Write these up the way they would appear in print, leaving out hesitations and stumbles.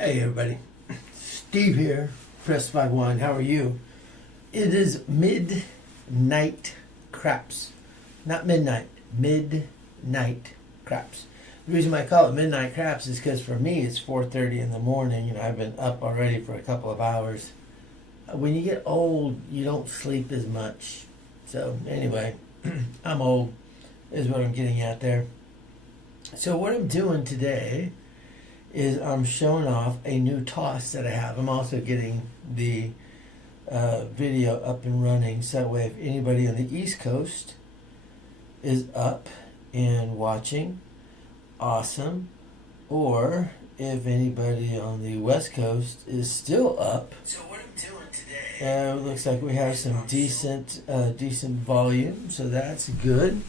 Hey everybody, Steve here, Press 51. How are you? It is midnight craps. Not midnight, midnight craps. The reason why I call it midnight craps is because for me it's 4:30 in the morning. I've been up already for a couple of hours. When you get old, you don't sleep as much. So anyway, I'm old is what I'm getting at there. So what I'm doing today is I'm showing off a new toss that I have. I'm also getting the video up and running, so that way if anybody on the East Coast is up and watching, awesome. Or if anybody on the West Coast is still up, so what I'm doing today, it looks like we have some decent volume, so that's good.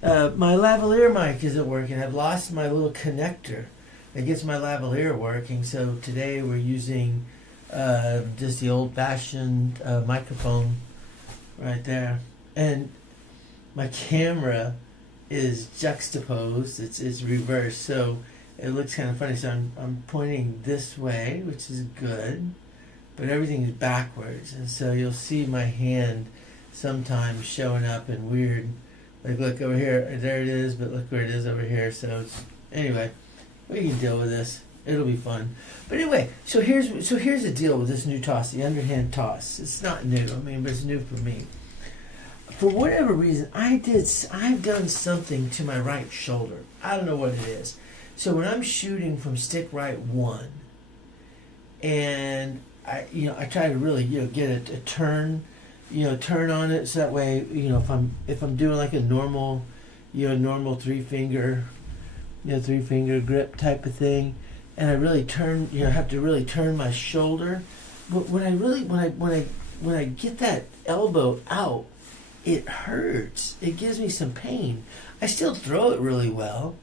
My lavalier mic isn't working. I've lost my little connector that gets my lavalier working, so today we're using just the old-fashioned microphone right there, and my camera is juxtaposed. It's reversed, so it looks kind of funny. So I'm pointing this way, which is good, but everything is backwards, and so you'll see my hand sometimes showing up in weird. Like, look over here, there it is, but look where it is over here. So it's, anyway, we can deal with this. It'll be fun. But anyway, so here's the deal with this new toss, the underhand toss. It's not new, but it's new for me. For whatever reason, I've done something to my right shoulder. I don't know what it is. So when I'm shooting from stick right one, and I try to really get a turn. Turn on it so that way, if I'm doing like a normal three finger grip type of thing, and I really turn, have to really turn my shoulder. But when I get that elbow out, it hurts. It gives me some pain. I still throw it really well,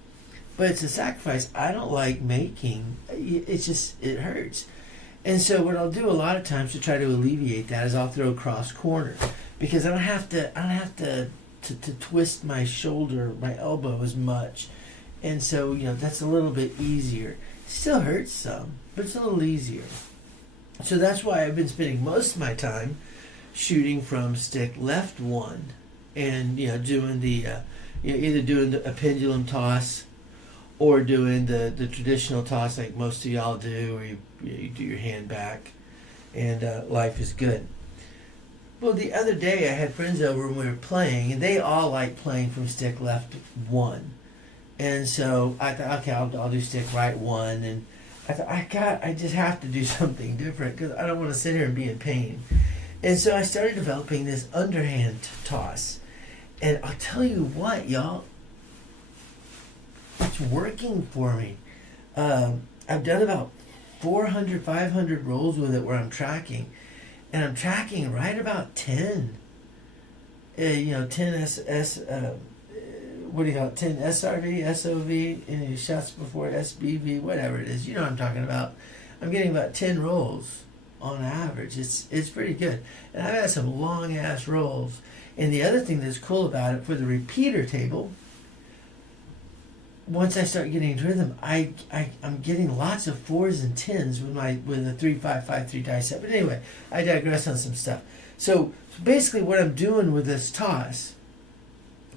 but it's a sacrifice I don't like making. It hurts. And so what I'll do a lot of times to try to alleviate that is I'll throw cross corner, because I don't have to twist my shoulder, my elbow as much. And so, that's a little bit easier. It still hurts some, but it's a little easier. So that's why I've been spending most of my time shooting from stick left one, and doing the either doing a pendulum toss or doing the traditional toss like most of y'all do, where you do your hand back, and life is good. Well, the other day I had friends over and we were playing, and they all like playing from stick left one. And so I thought, okay, I'll do stick right one, and I thought I just have to do something different because I don't want to sit here and be in pain. And so I started developing this underhand toss, and I'll tell you what, y'all, it's working for me. I've done about 400, 500 rolls with it where I'm tracking, and I'm tracking right about 10. 10 what do you call it? 10 SRV, SOV, any shots before SBV, whatever it is. You know what I'm talking about. I'm getting about 10 rolls on average. It's pretty good. And I've had some long ass rolls. And the other thing that's cool about it, for the repeater table, once I start getting into rhythm, I'm getting lots of 4s and 10s with a 3-5-5-3 die set. But anyway, I digress on some stuff. So basically what I'm doing with this toss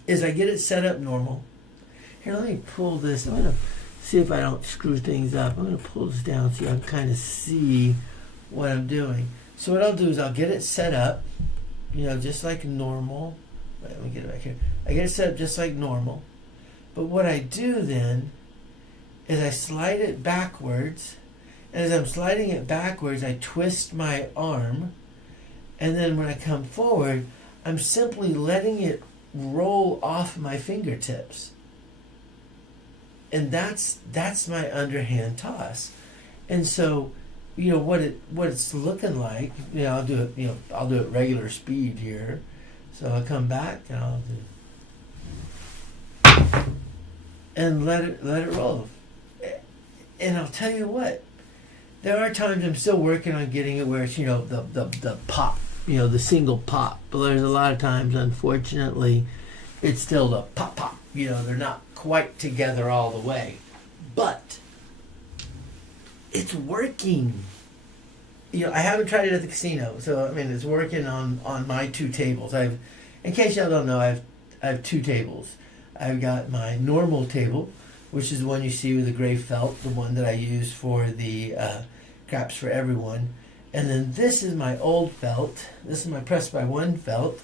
is I get it set up normal. Here, let me pull this. I'm going to see if I don't screw things up. I'm going to pull this down so you can kind of see what I'm doing. So what I'll do is I'll get it set up, just like normal. Wait, let me get it back here. I get it set up just like normal. But what I do then is I slide it backwards, and as I'm sliding it backwards, I twist my arm, and then when I come forward, I'm simply letting it roll off my fingertips. And that's my underhand toss. And so, what it's looking like, I'll do it regular speed here. So I'll come back and I'll do, and let it roll. And I'll tell you what, there are times I'm still working on getting it where it's, the pop, the single pop. But there's a lot of times, unfortunately, it's still the pop pop. They're not quite together all the way. But it's working. I haven't tried it at the casino, so I mean it's working on my two tables. In case y'all don't know, I have two tables. I've got my normal table, which is the one you see with the gray felt, the one that I use for the craps for everyone. And then this is my old felt. This is my press by one felt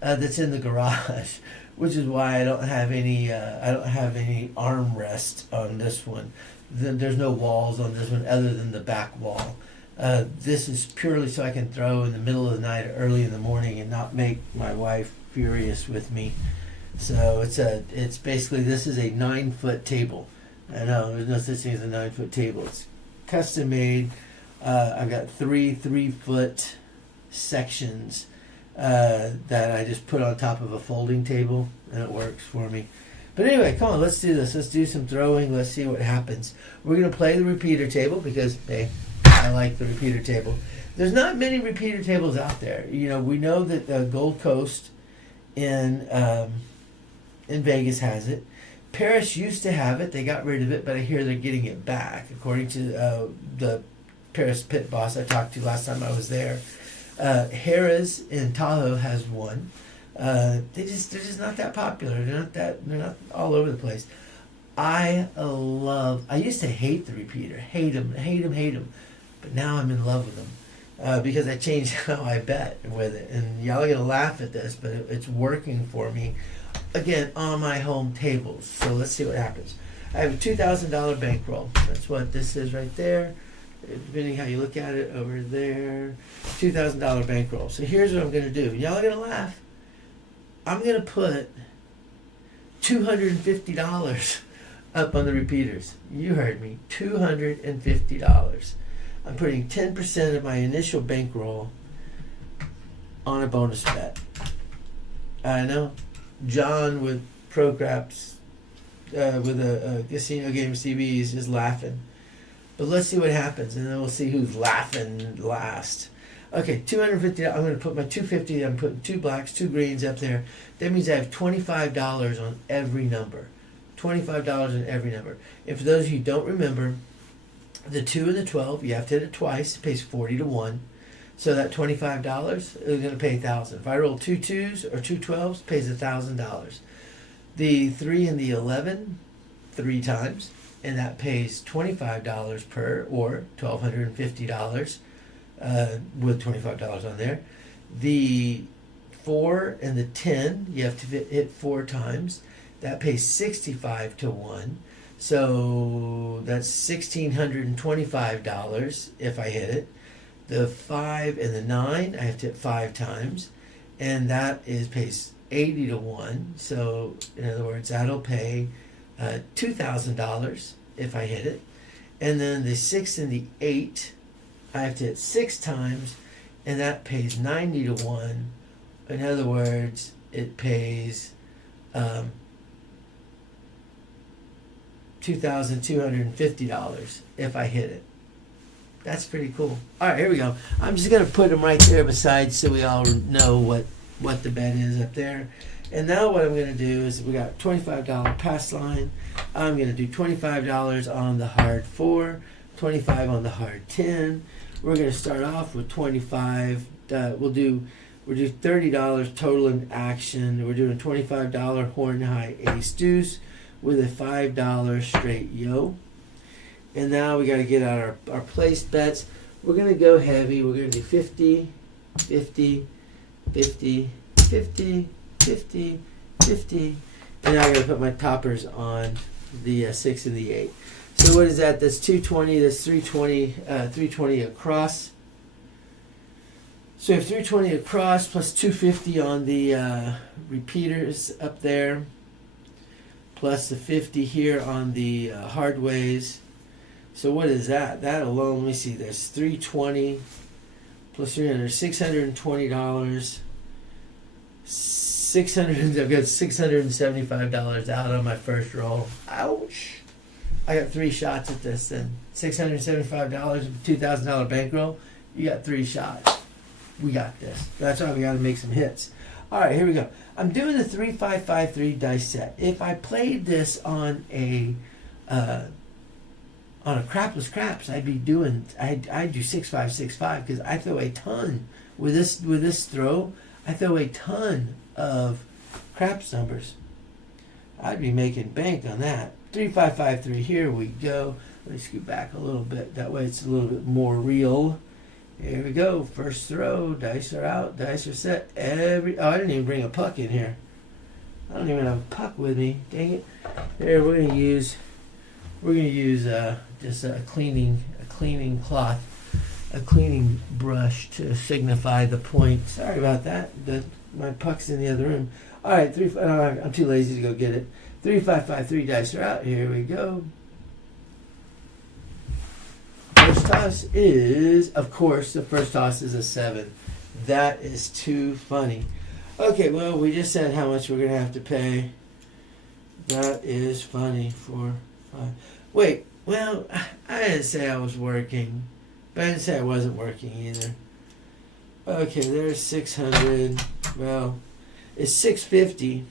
that's in the garage, which is why I don't have any armrest on this one. There's no walls on this one other than the back wall. This is purely so I can throw in the middle of the night or early in the morning and not make my wife furious with me. So it's basically, this is a 9-foot table. I know there's no such thing as a 9-foot table. It's custom made. I've got 3-foot sections that I just put on top of a folding table, and it works for me. But anyway, come on, let's do this. Let's do some throwing. Let's see what happens. We're going to play the repeater table because, hey, I like the repeater table. There's not many repeater tables out there. We know that Gold Coast in Vegas has it. Paris used to have it. They got rid of it, but I hear they're getting it back, according to the Paris pit boss I talked to last time I was there. Harrah's in Tahoe has one. They're just not that popular. They're not all over the place. I used to hate the repeater, hate them, but now I'm in love with them because I changed how I bet with it. And y'all are gonna laugh at this, but it's working for me. Again, on my home tables. So let's see what happens. I have a $2,000 bankroll. That's what this is right there. Depending how you look at it, over there. $2,000 bankroll. So here's what I'm going to do. Y'all are going to laugh. I'm going to put $250 up on the repeaters. You heard me. $250. I'm putting 10% of my initial bankroll on a bonus bet. I know. John with ProCraps, with a casino game CBs is laughing. But let's see what happens, and then we'll see who's laughing last. Okay, $250. I'm going to put my $250. I'm putting 2 blacks, 2 greens up there. That means I have $25 on every number. $25 on every number. And for those of you who don't remember, the 2 and the 12, you have to hit it twice. It pays 40 to 1. So that $25 is going to pay $1,000. If I roll 2 2s or 2 12s, it pays $1,000. The 3 and the 11, 3 times, and that pays $25 per, or $1,250 with $25 on there. The 4 and the 10, you have to hit 4 times. That pays 65 to 1. So that's $1,625 if I hit it. The 5 and the 9, I have to hit 5 times, and that pays 80 to 1. So in other words, that'll pay $2,000 if I hit it. And then the 6 and the 8, I have to hit 6 times, and that pays 90 to 1. In other words, it pays $2,250 if I hit it. That's pretty cool. All right, here we go. I'm just going to put them right there beside so we all know what the bet is up there. And now what I'm going to do is we got $25 pass line. I'm going to do $25 on the hard 4, 25 on the hard 10. We're going to start off with 25. We'll do $30 total in action. We're doing $25 horn high ace deuce with a $5 straight yo. And now we got to get out our placed bets. We're going to go heavy. We're going to do 50, 50, 50, 50, 50, 50. And now I'm going to put my toppers on the 6 and the 8. So what is that? That's 220. That's 320. 320 across. So we have 320 across plus 250 on the repeaters up there, plus the 50 here on the hard ways. So what is that? That alone, let me see. There's 320 plus 300, $620. I've got $675 out on my first roll. Ouch! I got 3 shots at this. Then $675, $2,000 bankroll. You got 3 shots. We got this. That's why we got to make some hits. All right, here we go. I'm doing a 3-5-5-3 dice set. If I played this on a on a crapless craps, I'd do 6-5-6-5 because I throw a ton with this throw. I throw a ton of craps numbers. I'd be making bank on that. 3-5-5-3. Here we go. Let me scoot back a little bit. That way it's a little bit more real. Here we go. First throw. Dice are out. Dice are set. I didn't even bring a puck in here. I don't even have a puck with me. Dang it. Here we're gonna use just a cleaning cloth, a cleaning brush to signify the point. Sorry about that. My puck's in the other room. All right, I'm too lazy to go get it. 3-5-5-3 dice are out. Here we go. First toss is, of course, the first toss is a 7. That is too funny. Okay, well, we just said how much we're going to have to pay. That is funny. 4, 5. Wait, well, I didn't say I was working, but I didn't say I wasn't working either. Okay, there's 600. Well, it's 650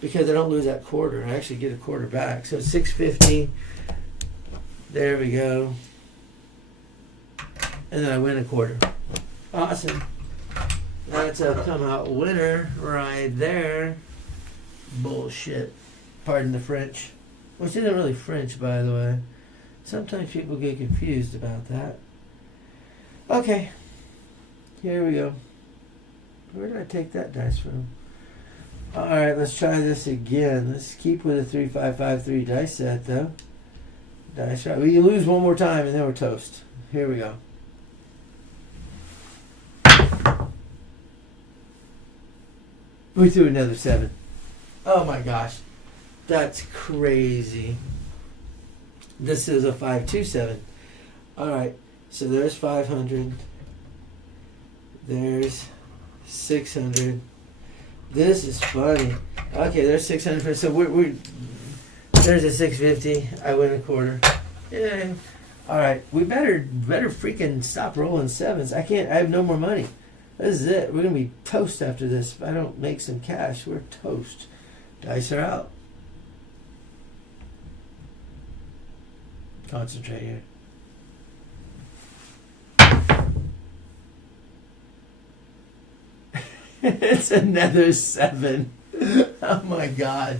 because I don't lose that quarter. I actually get a quarter back. So 650. There we go. And then I win a quarter. Awesome. That's a come out winner right there. Bullshit. Pardon the French. Which isn't really French, by the way. Sometimes people get confused about that. Okay. Here we go. Where did I take that dice from? Alright, let's try this again. Let's keep with a 3-5-5-3 dice set, though. Dice right. We lose one more time and then we're toast. Here we go. We threw another 7. Oh my gosh. That's crazy. This is a 5-2-7. Alright, so there's 500. There's 600. This is funny. Okay, there's 600. So there's a 650. I win a quarter. Yay. Alright, we better freaking stop rolling 7s. I have no more money. This is it. We're going to be toast after this. If I don't make some cash, we're toast. Dice are out. Concentrate here. It's another 7. Oh my God.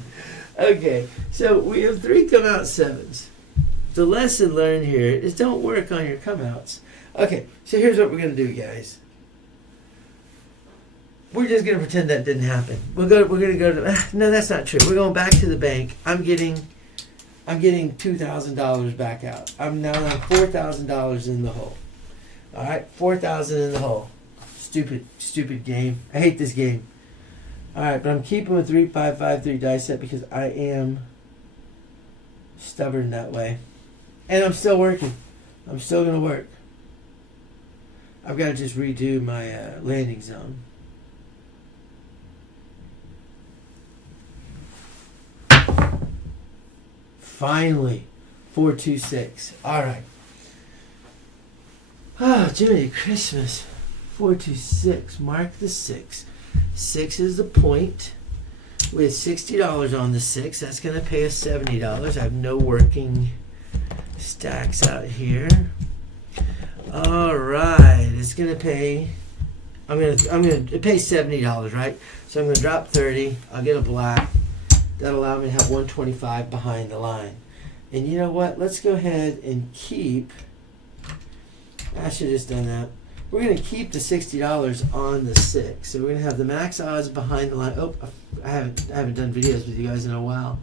Okay, so we have 3 come out 7s. The lesson learned here is don't work on your come outs. Okay, so here's what we're going to do, guys. We're just going to pretend that didn't happen. We're going to go to... No, that's not true. We're going back to the bank. I'm getting $2,000 back out. I'm now on $4,000 in the hole. All right, $4,000 in the hole. Stupid game. I hate this game. All right, but I'm keeping with 3-5-5-3 dice set because I am stubborn that way. And I'm still working. I'm still going to work. I've got to just redo my landing zone. Finally, 4-2-6. All right. Oh, Jiminy Christmas. 4-2-6. Mark the 6. 6 is the point. With $60 on the 6, that's going to pay us $70. I have no working stacks out here. All right, it's going to pay. I'm going to pay $70, right? So I'm going to drop 30. I'll get a black. That'll allow me to have 125 behind the line. And you know what? Let's go ahead and keep. I should have just done that. We're going to keep the $60 on the 6. So we're going to have the max odds behind the line. Oh, I haven't done videos with you guys in a while.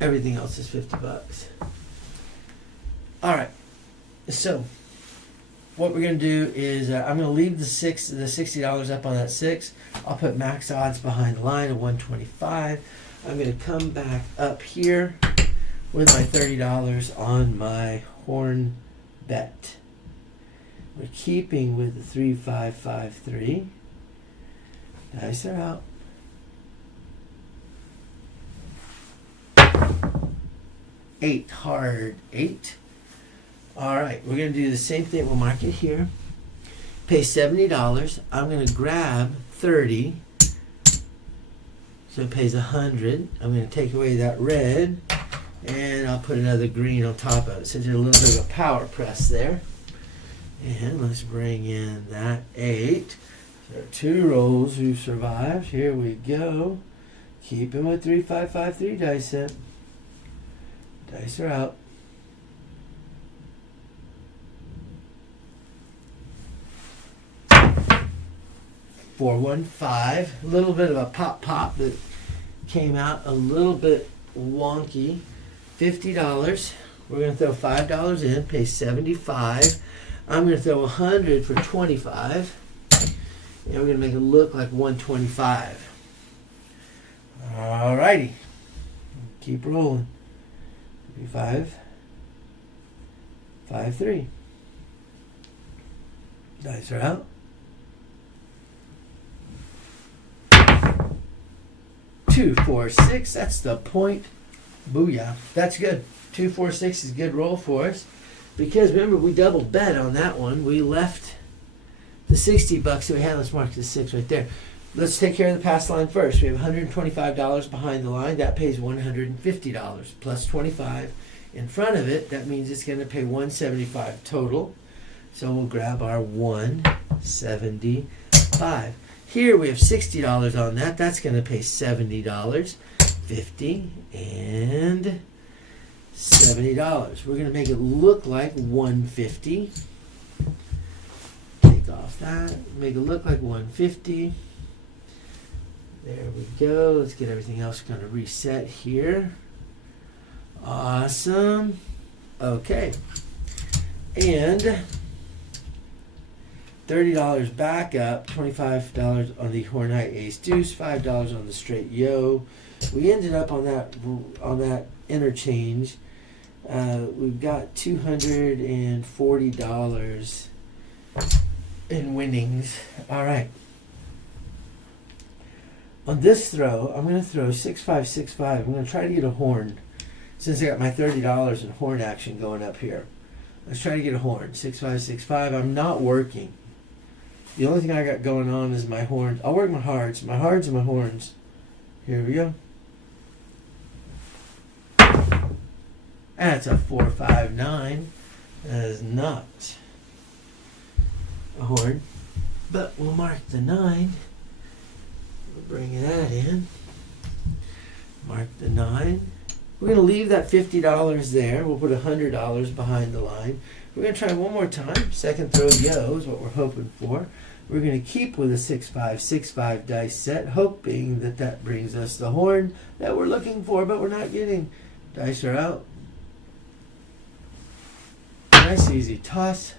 Everything else is $50. All right. So what we're going to do is I'm going to leave the $60 up on that 6. I'll put max odds behind the line of 125. I'm going to come back up here with my $30 on my horn bet. We're keeping with the 3-5-5-3. Dice are out. 8 hard 8. All right, we're going to do the same thing. We'll mark it here. Pay $70. I'm going to grab 30. So it pays 100. I'm going to take away that red. And I'll put another green on top of it. So did a little bit of a power press there. And let's bring in that 8. There are 2 rolls who survived. Here we go. Keeping with 3553 dice set. Dice are out. Four, 1, 5. A little bit of a pop that came out a little bit wonky. $50. We're going to throw $5 in, pay 75. I'm going to throw 100 for 25. And we're going to make it look like 125. Alrighty. Keep rolling. 5, 5, 3. Dice are out. 2, 4, 6. That's the point. Booyah. That's good. 2, 4, 6 is a good roll for us. Because remember, we double bet on that one. We left the $60 that we had. Let's mark the 6 right there. Let's take care of the pass line first. We have $125 behind the line. That pays $150 plus 25 in front of it. That means it's going to pay $175 total. So we'll grab our $175. Here we have $60 on that. That's going to pay $70, 50, and $70. We're going to make it look like $150. Take off that. Make it look like $150. There we go. Let's get everything else kind of reset here. Awesome. Okay. And $30 back up, $25 on the Hornite Ace Deuce, $5 on the straight Yo. We ended up on that interchange. We've got $240 in winnings. All right. On this throw, I'm going to throw 6-5-6-5. I'm going to try to get a horn, since I got my $30 in horn action going up here. Let's try to get a horn. 6-5-6-5. I'm not working. The only thing I got going on is my horns. I'll work my hearts and my horns. Here we go. That's a 4-5-9. That is not a horn. But we'll mark the 9. We'll bring that in. Mark the 9. We're going to leave that $50 there. We'll put $100 behind the line. We're going to try one more time. Second throw Yo is what we're hoping for. We're going to keep with a 6-5-6-5 dice set, hoping that that brings us the horn that we're looking for, but we're not getting. Dice are out. Nice easy toss.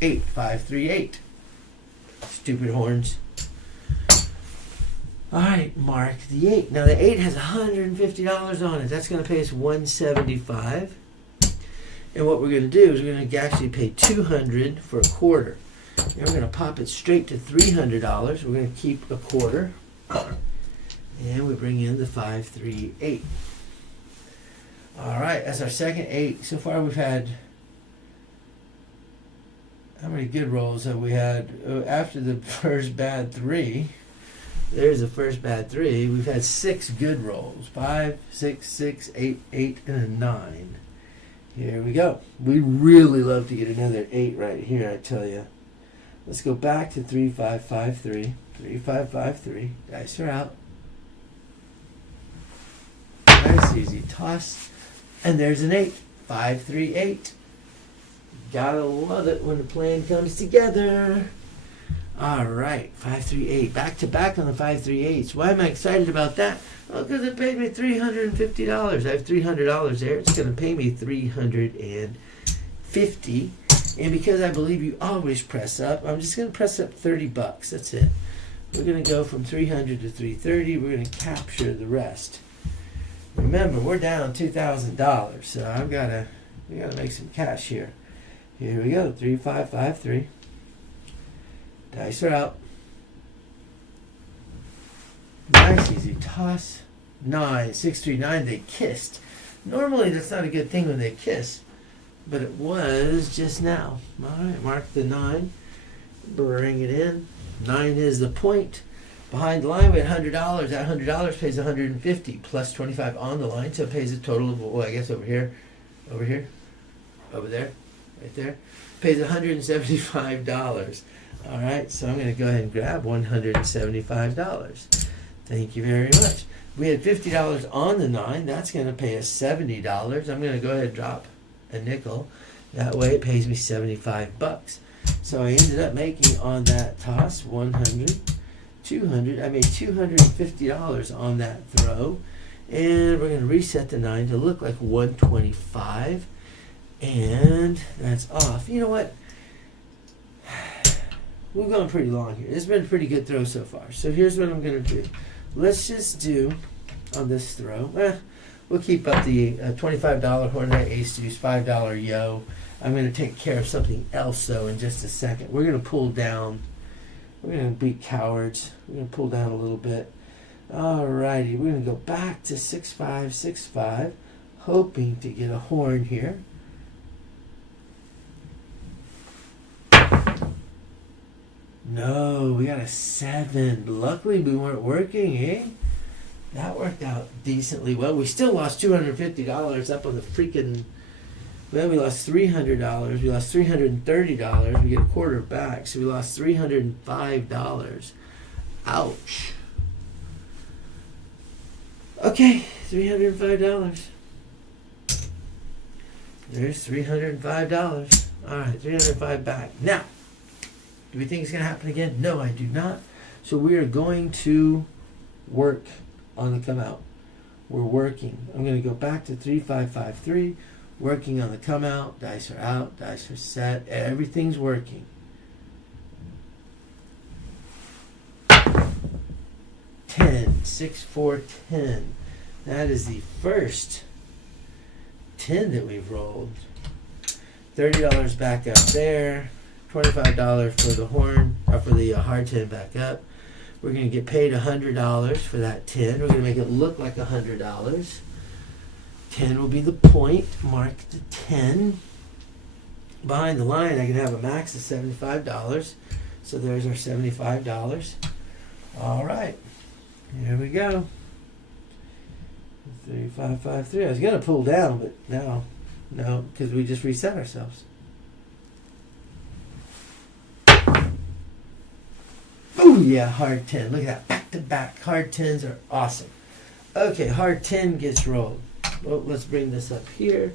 8-5-3-8. Stupid horns. Alright, mark the 8. Now the 8 has $150 on it. That's going to pay us $175. And what we're going to do is we're going to actually pay $200 for a quarter. And we're going to pop it straight to $300. We're going to keep a quarter. And we bring in the 5-3-8. Alright, that's our second 8. So far we've had... How many good rolls have we had? After the first bad 3... There's the first bad 3. We've had 6 good rolls. 5, 6, 6, 8, 8, and a 9. Here we go. We'd really love to get another 8 right here, I tell you. Let's go back to 3-5-5-3. 3-5-5-3. Dice are out. Nice easy toss. And there's an 8. 5-3-8. Gotta love it when the plan comes together. All right, 5-3-8. Back to back on the 5-3-8s. Why am I excited about that? Well, because it paid me $350. I have $300 there. It's going to pay me $350. And because I believe you always press up, I'm just going to press up $30. That's it. We're going to go from $300 to $330. We're going to capture the rest. Remember, we're down $2,000, so we got to make some cash here. Here we go. 3-5-5-3. Dice are out. Nice easy toss. 9, 6, 3, 9. They kissed. Normally that's not a good thing when they kiss, but it was just now. All right, mark the 9. Bring it in. 9 is the point. Behind the line we had $100. That $100 pays $150 plus 25 on the line, so it pays a total of, well, I guess over there, right there, pays $175. All right, so I'm going to go ahead and grab $175. Thank you very much. We had $50 on the 9. That's going to pay us $70. I'm going to go ahead and drop a nickel. That way it pays me $75. So I ended up making on that toss $200. I made $250 on that throw. And we're going to reset the 9 to look like 125. And that's off. You know what? We've gone pretty long here. It's been a pretty good throw so far. So here's what I'm going to do. Let's just do on this throw. We'll keep up the $25 Hornet Ace Deuce, $5 Yo. I'm going to take care of something else though in just a second. We're going to pull down. We're going to beat cowards. We're going to pull down a little bit. Alrighty, we're going to go back to 6-5, hoping to get a horn here. No, we got a 7. Luckily we weren't working, eh? That worked out decently well. We still lost $250 up on the freaking... Well, we lost $300. We lost $330. We get a quarter back, so we lost $305. Ouch. Okay, $305. There's $305. All right, $305 back. Now, do we think it's going to happen again? No, I do not. So we are going to work on the come out. We're working. I'm going to go back to 3-5-5-3. Working on the come out. Dice are out. Dice are set. Everything's working. 10. 6, 4, 10. That is the first 10 that we've rolled. $30 back up there. $25 for the horn, or for the hard 10 back up. We're going to get paid $100 for that 10. We're going to make it look like $100. 10 will be the point. Mark the 10. Behind the line, I can have a max of $75. So there's our $75. All right. Here we go. 3, 5, 5, 3. I was going to pull down, but no, because we just reset ourselves. Oh yeah, hard 10. Look at that, back to back. Hard 10s are awesome. Okay, hard 10 gets rolled. Well, let's bring this up here.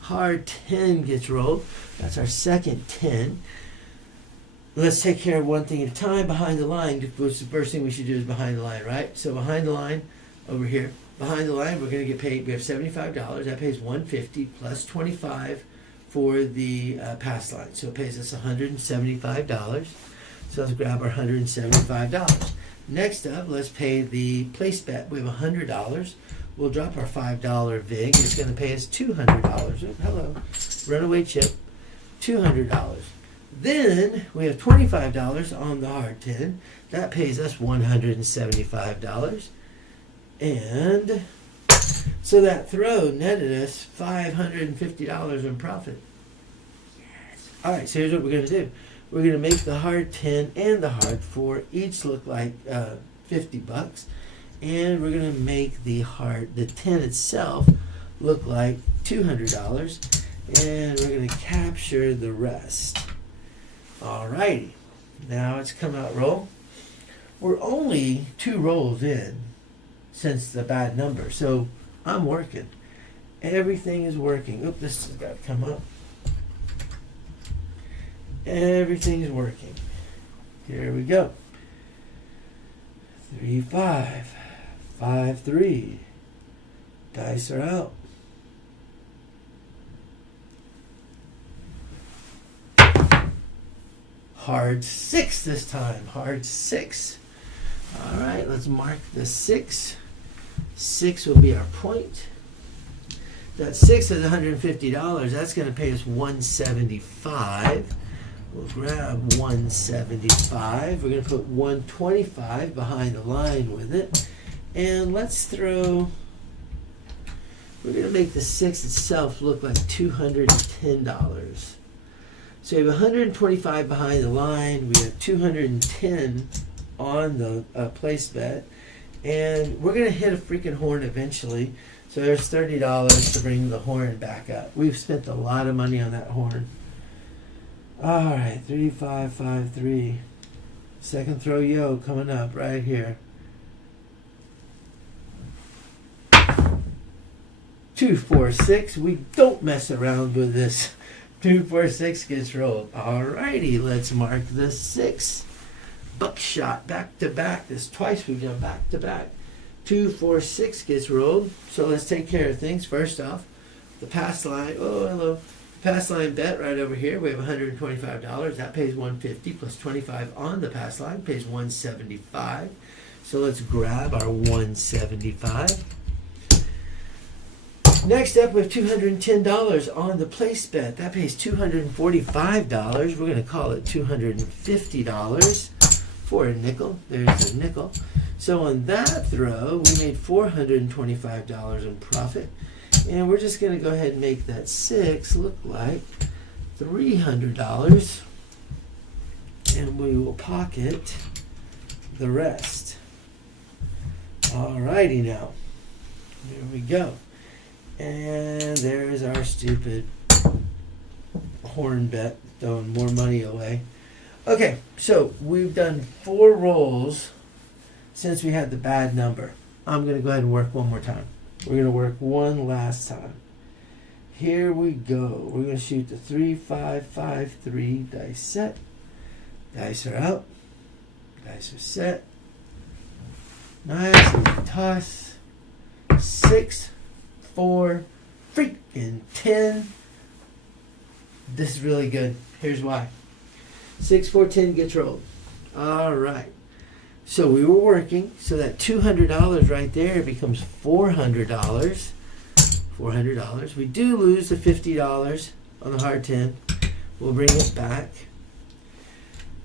Hard 10 gets rolled. That's our second 10. Let's take care of one thing at a time. Behind the line, which the first thing we should do is behind the line, right? So behind the line, over here. Behind the line, we're going to get paid. We have $75. That pays $150 plus $25 for the pass line. So it pays us $175. So let's grab our $175. Next up, let's pay the place bet. We have $100. We'll drop our $5 VIG. It's going to pay us $200. Oh, hello. Runaway chip. $200. Then we have $25 on the hard 10. That pays us $175. And so that throw netted us $550 in profit. Yes. All right, so here's what we're going to do. We're going to make the hard 10 and the hard 4 each look like $50. And we're going to make the 10 itself look like $200. And we're going to capture the rest. Alrighty. Now it's come out roll. We're only 2 rolls in since the bad number. So I'm working. Everything is working. Oop, this has got to come up. Everything's working. Here we go. 3, 5. 5, 3. Dice are out. Hard 6 this time. Hard 6. All right, let's mark the 6. 6 will be our point. That 6 is $150. That's going to pay us $175. We'll grab $175. We're going to put $125 behind the line with it. And let's throw, we're going to make the 6 itself look like $210. So we have $125 behind the line. We have $210 on the place bet. And we're going to hit a freaking horn eventually. So there's $30 to bring the horn back up. We've spent a lot of money on that horn. All right, 3553. Second throw yo coming up right here. 246. We don't mess around with this. 246 gets rolled. All righty, let's mark the 6. Buckshot back to back. This twice we've done back to back. 246 gets rolled. So let's take care of things. First off, the pass line. Oh, hello. Pass line bet right over here. We have $125. That pays $150 plus 25 on the pass line pays $175. So let's grab our $175. Next up, we have $210 on the place bet. That pays $245. We're going to call it $250 for a nickel. There's a nickel. So on that throw, we made $425 in profit. And we're just going to go ahead and make that 6 look like $300. And we will pocket the rest. Alrighty now. There we go. And there's our stupid horn bet, throwing more money away. Okay, so we've done 4 rolls since we had the bad number. I'm going to go ahead and work one more time. We're going to work one last time. Here we go. We're going to shoot the 3, 5, 5, 3 dice set. Dice are out. Dice are set. Nice. And toss. 6, 4, freaking 10. This is really good. Here's why. 6, 4, 10 gets rolled. All right. So we were working, so that $200 right there becomes $400. $400. We do lose the $50 on the hard 10. We'll bring it back.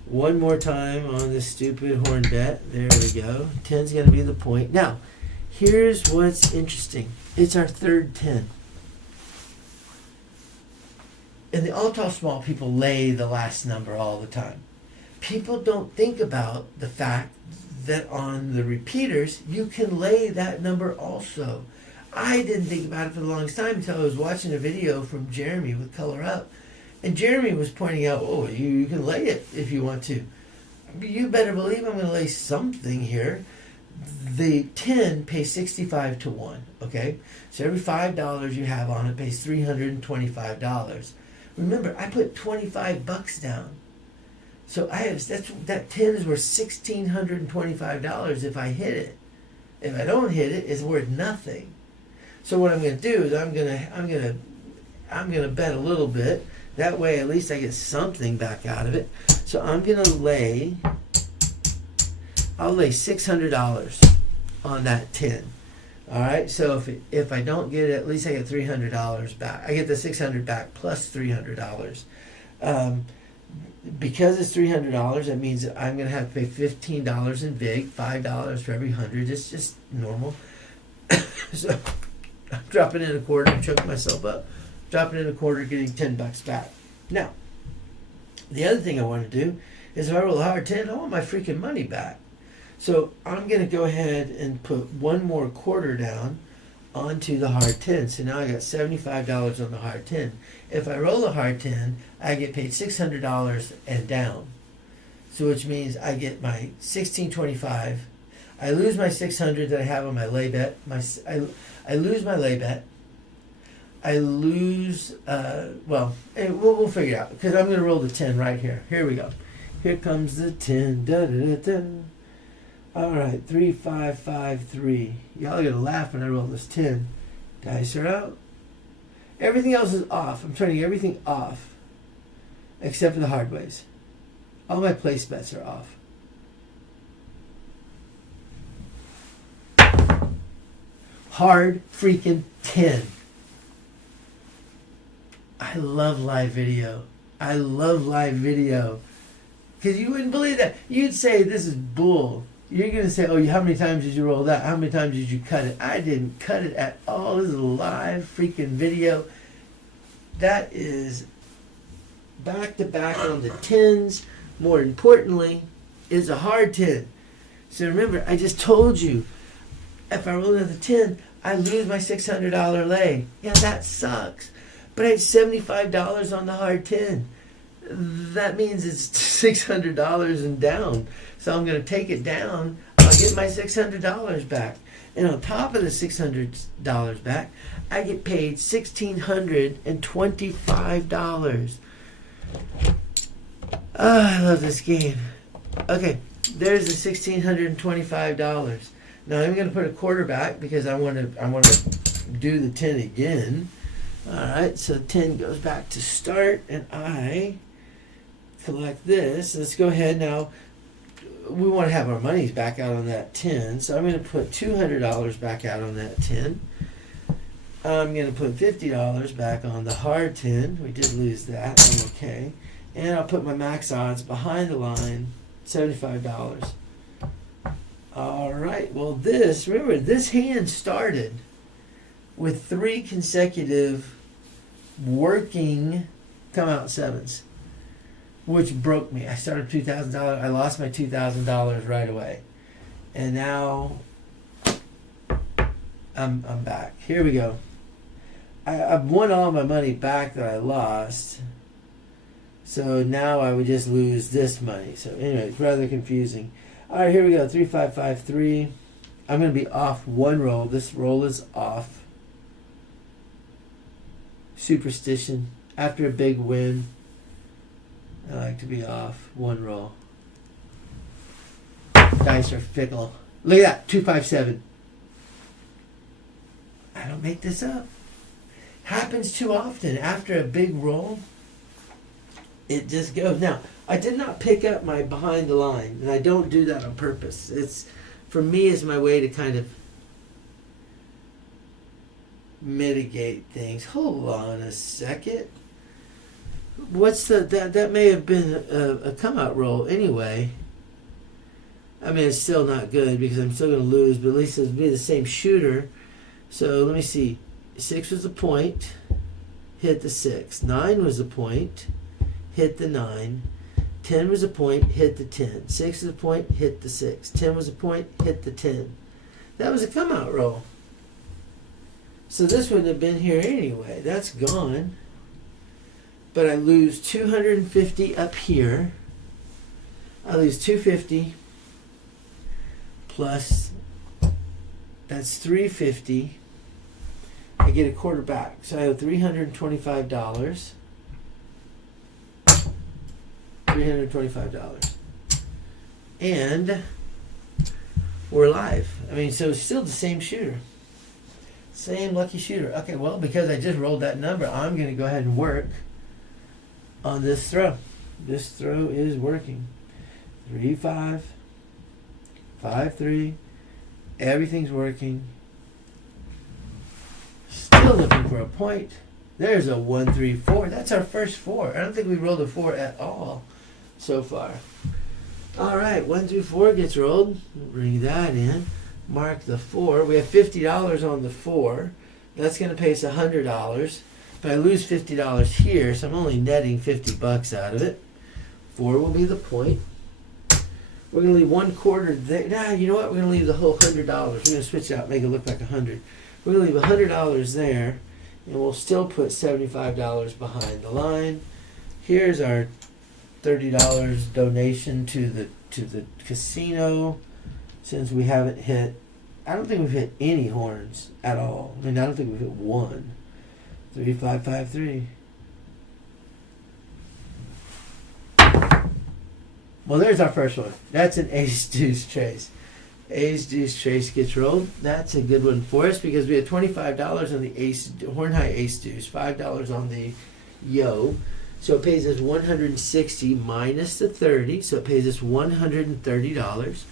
One more time on this stupid horn bet. There we go. 10's going to be the point. Now, here's what's interesting. It's our third 10. In the all tall small, people lay the last number all the time. People don't think about the fact that on the repeaters, you can lay that number also. I didn't think about it for the longest time until I was watching a video from Jeremy with Color Up. And Jeremy was pointing out, oh, you can lay it if you want to. You better believe I'm going to lay something here. The 10 pays 65 to 1, okay? So every $5 you have on it pays $325. Remember, I put $25 down. So that 10 is worth $1,625 if I hit it. If I don't hit it, it's worth nothing. So what I'm going to do is I'm going to bet a little bit. That way, at least I get something back out of it. So I'm going to lay. I'll lay $600 on that 10. All right. So if I don't get it, at least I get $300 back. I get the $600 back plus $300. Because it's $300, that means that I'm going to have to pay $15 in VIG, $5 for every 100. It's just normal. So I'm dropping in a quarter. I'm choking myself up. Dropping in a quarter, getting $10 back. Now, the other thing I want to do is if I roll a hard 10, I want my freaking money back. So I'm going to go ahead and put one more quarter down onto the hard 10. So now I got $75 on the hard 10. If I roll a hard 10, I get paid $600 and down. So which means I get my $1,625. I lose my $600 that I have on my lay bet. I lose my lay bet. I lose, we'll figure it out because I'm going to roll the 10 right here. Here we go. Here comes the 10. Da, da, da, da. All right, 3, 5, 5, 3. Y'all are going to laugh when I roll this 10. Dice are out. Everything else is off. I'm turning everything off except for the hard ways. All my place bets are off. Hard freaking 10. I love live video. I love live video. Because you wouldn't believe that. You'd say this is bull. You're going to say, oh, how many times did you roll that? How many times did you cut it? I didn't cut it at all. This is live freaking video. That is back to back on the 10s. More importantly, is a hard 10. So remember, I just told you, if I roll another 10, I lose my $600 lay. Yeah, that sucks. But I had $75 on the hard 10. That means it's $600 and down. So I'm going to take it down. I'll get my $600 back. And on top of the $600 back, I get paid $1,625. Oh, I love this game. Okay, there's the $1,625. Now I'm going to put a quarter back because I want to do the 10 again. All right, so 10 goes back to start, and I collect this. Let's go ahead now. We want to have our monies back out on that 10, so I'm going to put $200 back out on that 10. I'm going to put $50 back on the hard 10. We did lose that. I'm okay. And I'll put my max odds behind the line, $75. All right. Well, remember, this hand started with 3 consecutive working come out sevens, which broke me. I started $2,000. I lost my $2,000 right away, and now I'm back. Here we go. I've won all my money back that I lost. So now I would just lose this money. So anyway, it's rather confusing. All right, here we go. 3, 5, 5, 3. I'm going to be off one roll. This roll is off. Superstition. After a big win, I like to be off one roll. Dice are fickle. Look at that. 2, 5, 7. I don't make this up. Happens too often. After a big roll, it just goes. Now, I did not pick up my behind the line, and I don't do that on purpose. It's, for me, is my way to kind of mitigate things. Hold on a second. What's that may have been a come out roll anyway. I mean, it's still not good because I'm still going to lose, but at least it'll be the same shooter. So let me see. 6 was the point, hit the 6. 9 was the point, hit the 9. 10 was a point, hit the 10. 6 was a point, hit the 6. 10 was a point, hit the 10. That was a come out roll. So this wouldn't have been here anyway. That's gone. But I lose 250 up here. I lose 250 plus, that's 350. I get a quarter back. So I have $325. $325. And we're live. I mean, so it's still the same shooter. Same lucky shooter. Okay, well, because I just rolled that number, I'm going to go ahead and work on this throw. This throw is working. 3, 5, 5, 3. Everything's working. Still looking for a point. There's a 1, 3, 4. That's our first 4. I don't think we rolled a 4 at all so far. All right, 1 through 4 gets rolled. Bring that in. Mark the 4. We have $50 on the 4. That's going to pay us $100. But I lose $50 here, so I'm only netting $50 out of it. 4 will be the point. We're going to leave 1 quarter there. Nah, you know what? We're going to leave the whole $100. We're going to switch it out, make it look like 100. We're going to leave $100 there, and we'll still put $75 behind the line. Here's our $30 donation to the casino. Since we haven't hit, I don't think we've hit any horns at all. I mean, I don't think we've hit 1. 3, 5, 5, 3. Well, there's our first one. That's an ace deuce trace. Ace deuce trace gets rolled. That's a good one for us because we had $25 on the ace horn high ace deuce, $5 on the yo. So it pays us $160 minus the 30. So it pays us $130.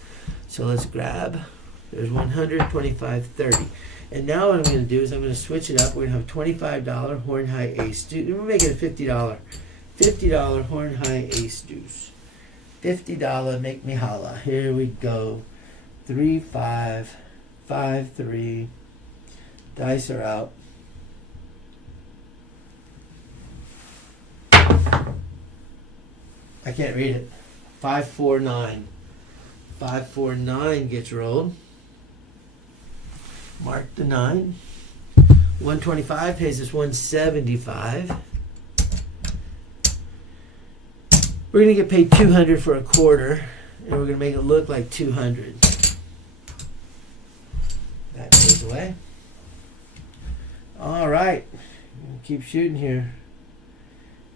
So let's grab. There's 125, 30. And now what I'm going to do is I'm going to switch it up. We're going to have $25 horn high ace deuce. We're making it $50 horn high ace deuce. $50 make me holla. Here we go. 3, 5, 5, 3. Dice are out. I can't read it. 5, 4, 9. 549 gets rolled. Mark the 9. 125 pays us 175. We're going to get paid 200 for a quarter, and we're going to make it look like 200. That goes away. All right. Keep shooting here.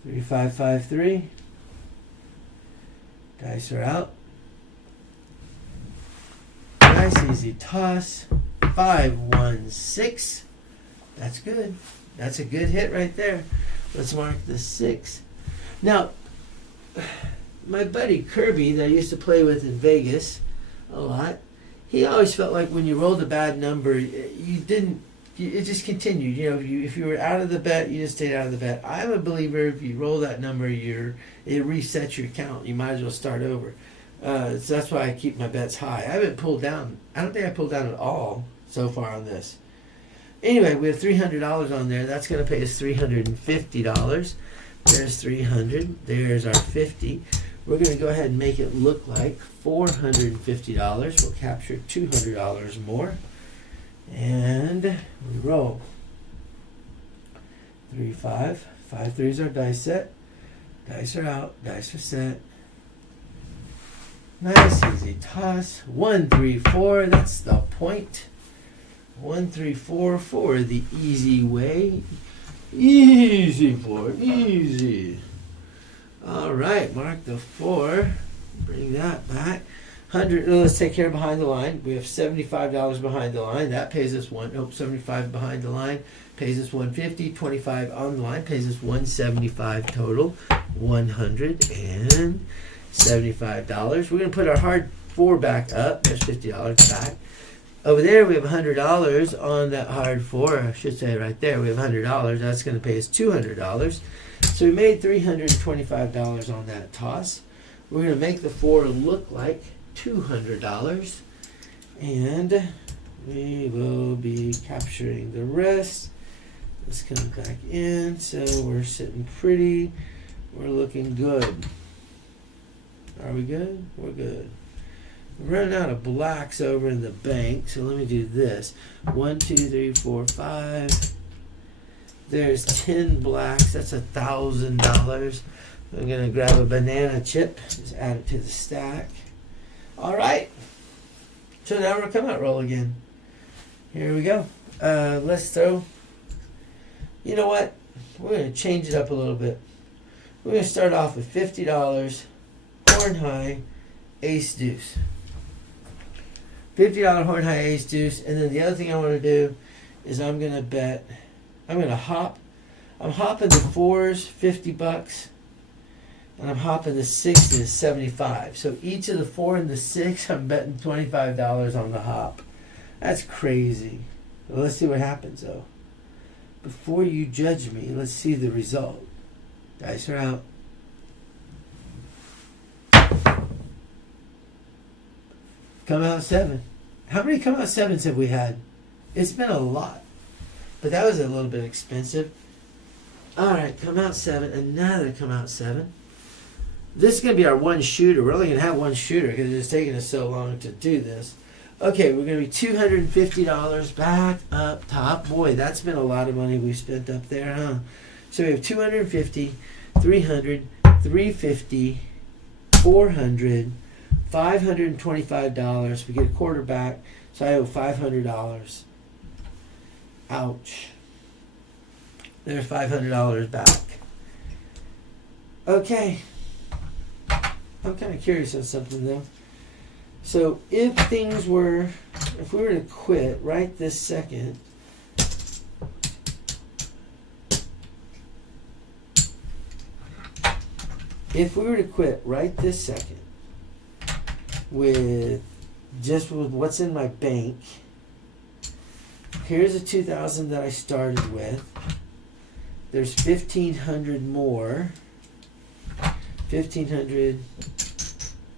3553. Dice are out. Nice easy toss. 516. That's good. That's a good hit right there. Let's mark the 6. Now, my buddy Kirby that I used to play with in Vegas a lot, he always felt like when you rolled a bad number, it just continued. You know, if you were out of the bet, you just stayed out of the bet. I'm a believer if you roll that number, it resets your count. You might as well start over. So that's why I keep my bets high. I haven't pulled down. I don't think I pulled down at all so far on this. Anyway, we have $300 on there. That's going to pay us $350. There's 300. There's our 50. We're going to go ahead and make it look like $450. We'll capture $200 more. And we roll. 3, 5. 5 3s our dice set. Dice are out. Dice are set. Nice easy toss. 1 3 4. That's the point. 1 3 4 for the easy way. Easy for easy. All right, mark the 4. Bring that back. 100. Let's take care of behind the line. We have $75 behind the line. That pays us 75 behind the line. Pays us 150. 25 on the line. Pays us 175 total. $175. We're going to put our hard 4 back up. There's $50 back. Over there, we have $100 on that hard 4. I should say right there, we have $100. That's going to pay us $200. So we made $325 on that toss. We're going to make the 4 look like $200. And we will be capturing the rest. Let's come back in. So we're sitting pretty. We're looking good. Are we good? We're good. We're running out of blacks over in the bank, so let me do this. 1 2 3 4 5. There's 10 blacks. That's $1,000. I'm gonna grab a banana chip. Just add it to the stack. All right. So now we're come out roll again. Here we go. Let's throw. You know what? We're gonna change it up a little bit. We're gonna start off with $50. Horn high, ace deuce. $50 horn high ace deuce, and then the other thing I want to do is I'm going to hop. I'm hopping the 4s, $50, and I'm hopping the 6s, 75. So each of the 4 and the 6, I'm betting $25 on the hop. That's crazy. Well, let's see what happens though. Before you judge me, let's see the result. Dice are out. Come out 7. How many come out 7s have we had? It's been a lot. But that was a little bit expensive. Alright, come out 7. Another come out 7. This is going to be our one shooter. We're only going to have one shooter because it's taking us so long to do this. Okay, we're going to be $250 back up top. Boy, that's been a lot of money we spent up there, huh? So we have $250, $300, $350, $400, $525. We get a quarter back, so I owe $500. Ouch. There's $500 back. Okay. I'm kind of curious on something though. So if we were to quit right this second, with what's in my bank, here's a 2,000 that I started with. There's 1,500 more. 1,500,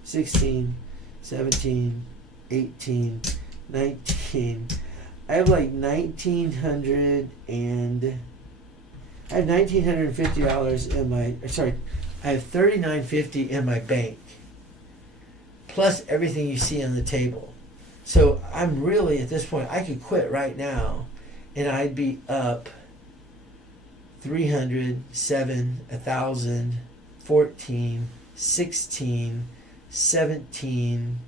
16, 17, 18, 19. I have like $1,950 in my, I have $3,950 in my bank. plus everything you see on the table. So I'm really, at this point, I could quit right now and I'd be up 300, 7, 1,000, 14, 16, 17,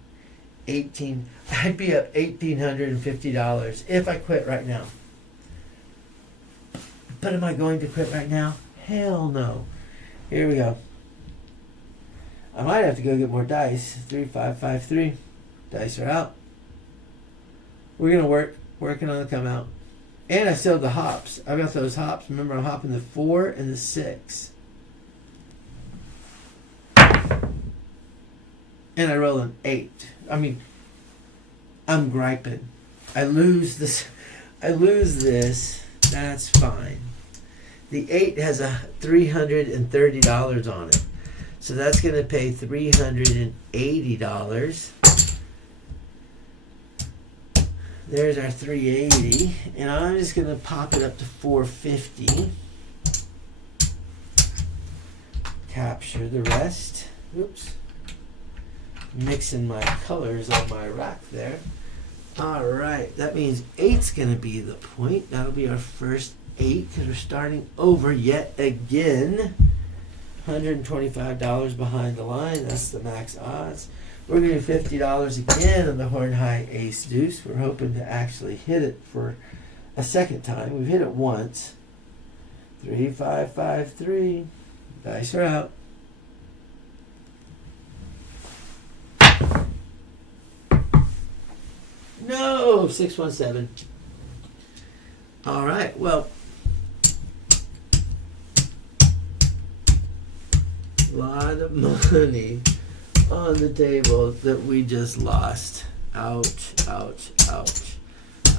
18. I'd be up $1,850 if I quit right now. But am I going to quit right now? Hell no. Here we go. I might have to go get more dice. 3, 5, 5, 3. Dice are out. We're gonna working on the come out. And I still have the hops. I've got those hops. Remember, I'm hopping the 4 and the 6. And I roll an 8. I mean, I'm griping. I lose this. That's fine. The 8 has a $330 on it. So that's going to pay $380. There's our 380. And I'm just going to pop it up to 450. Capture the rest. Oops. Mixing my colors on my rack there. Alright, that means 8's going to be the point. That'll be our first 8 because we're starting over yet again. $125 behind the line. That's the max odds. We're going to do $50 again on the horn high ace deuce. We're hoping to actually hit it for a second time. We've hit it once. 3, 5, 5, 3. Dice are out. No, 617. All right, well, a lot of money on the table that we just lost. Ouch, ouch, ouch,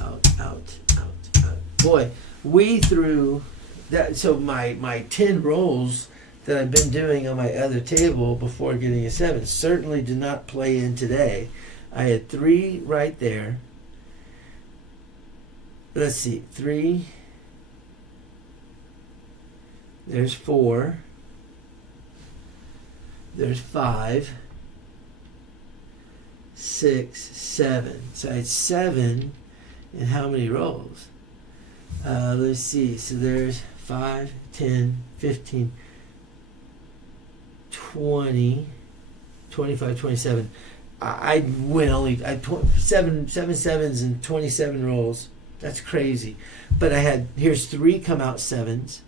ouch, ouch, ouch, ouch. Boy, we threw that. So my 10 rolls that I've been doing on my other table before getting a 7 certainly did not play in today. I had 3 right there. Let's see, 3. There's 4. There's 5. 6, 7. So I had 7 in how many rolls? Let's see. So there's 5, 10, 15, 20, 25, 27. I win only seven sevens and 27 rolls. That's crazy. But I had, here's 3 come out 7s.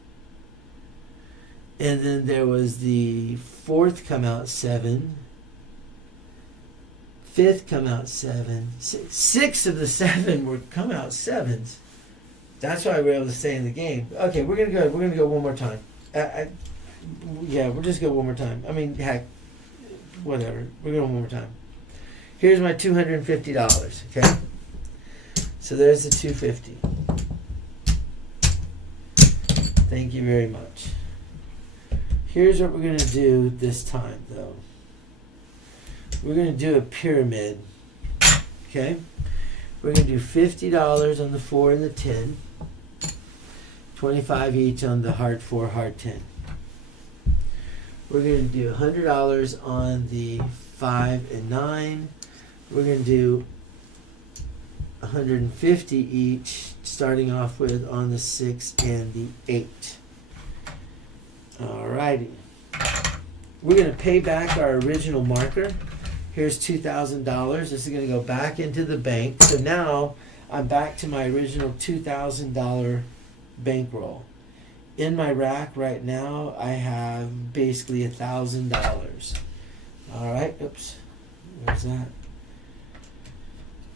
And then there was the 4th come out 7. 5th come out 7. 6 of the 7 were come out 7s. That's why we were able to stay in the game. Okay, we're gonna go. We're gonna go one more time. Yeah, we'll just go one more time. I mean, heck, whatever. We're going one more time. Here's my $250. Okay, so there's the $250. Thank you very much. Here's what we're gonna do this time, though. We're gonna do a pyramid. Okay, we're gonna do $50 on the 4 and the 10. 25 each on the hard 4, hard 10. We're going to do $100 on the 5 and 9. We're going to do $150 each, starting off with on the 6 and the 8. Alrighty. We're going to pay back our original marker. Here's $2,000. This is going to go back into the bank. So now I'm back to my original $2,000 bankroll. In my rack right now, I have basically $1,000. All right, oops, where's that?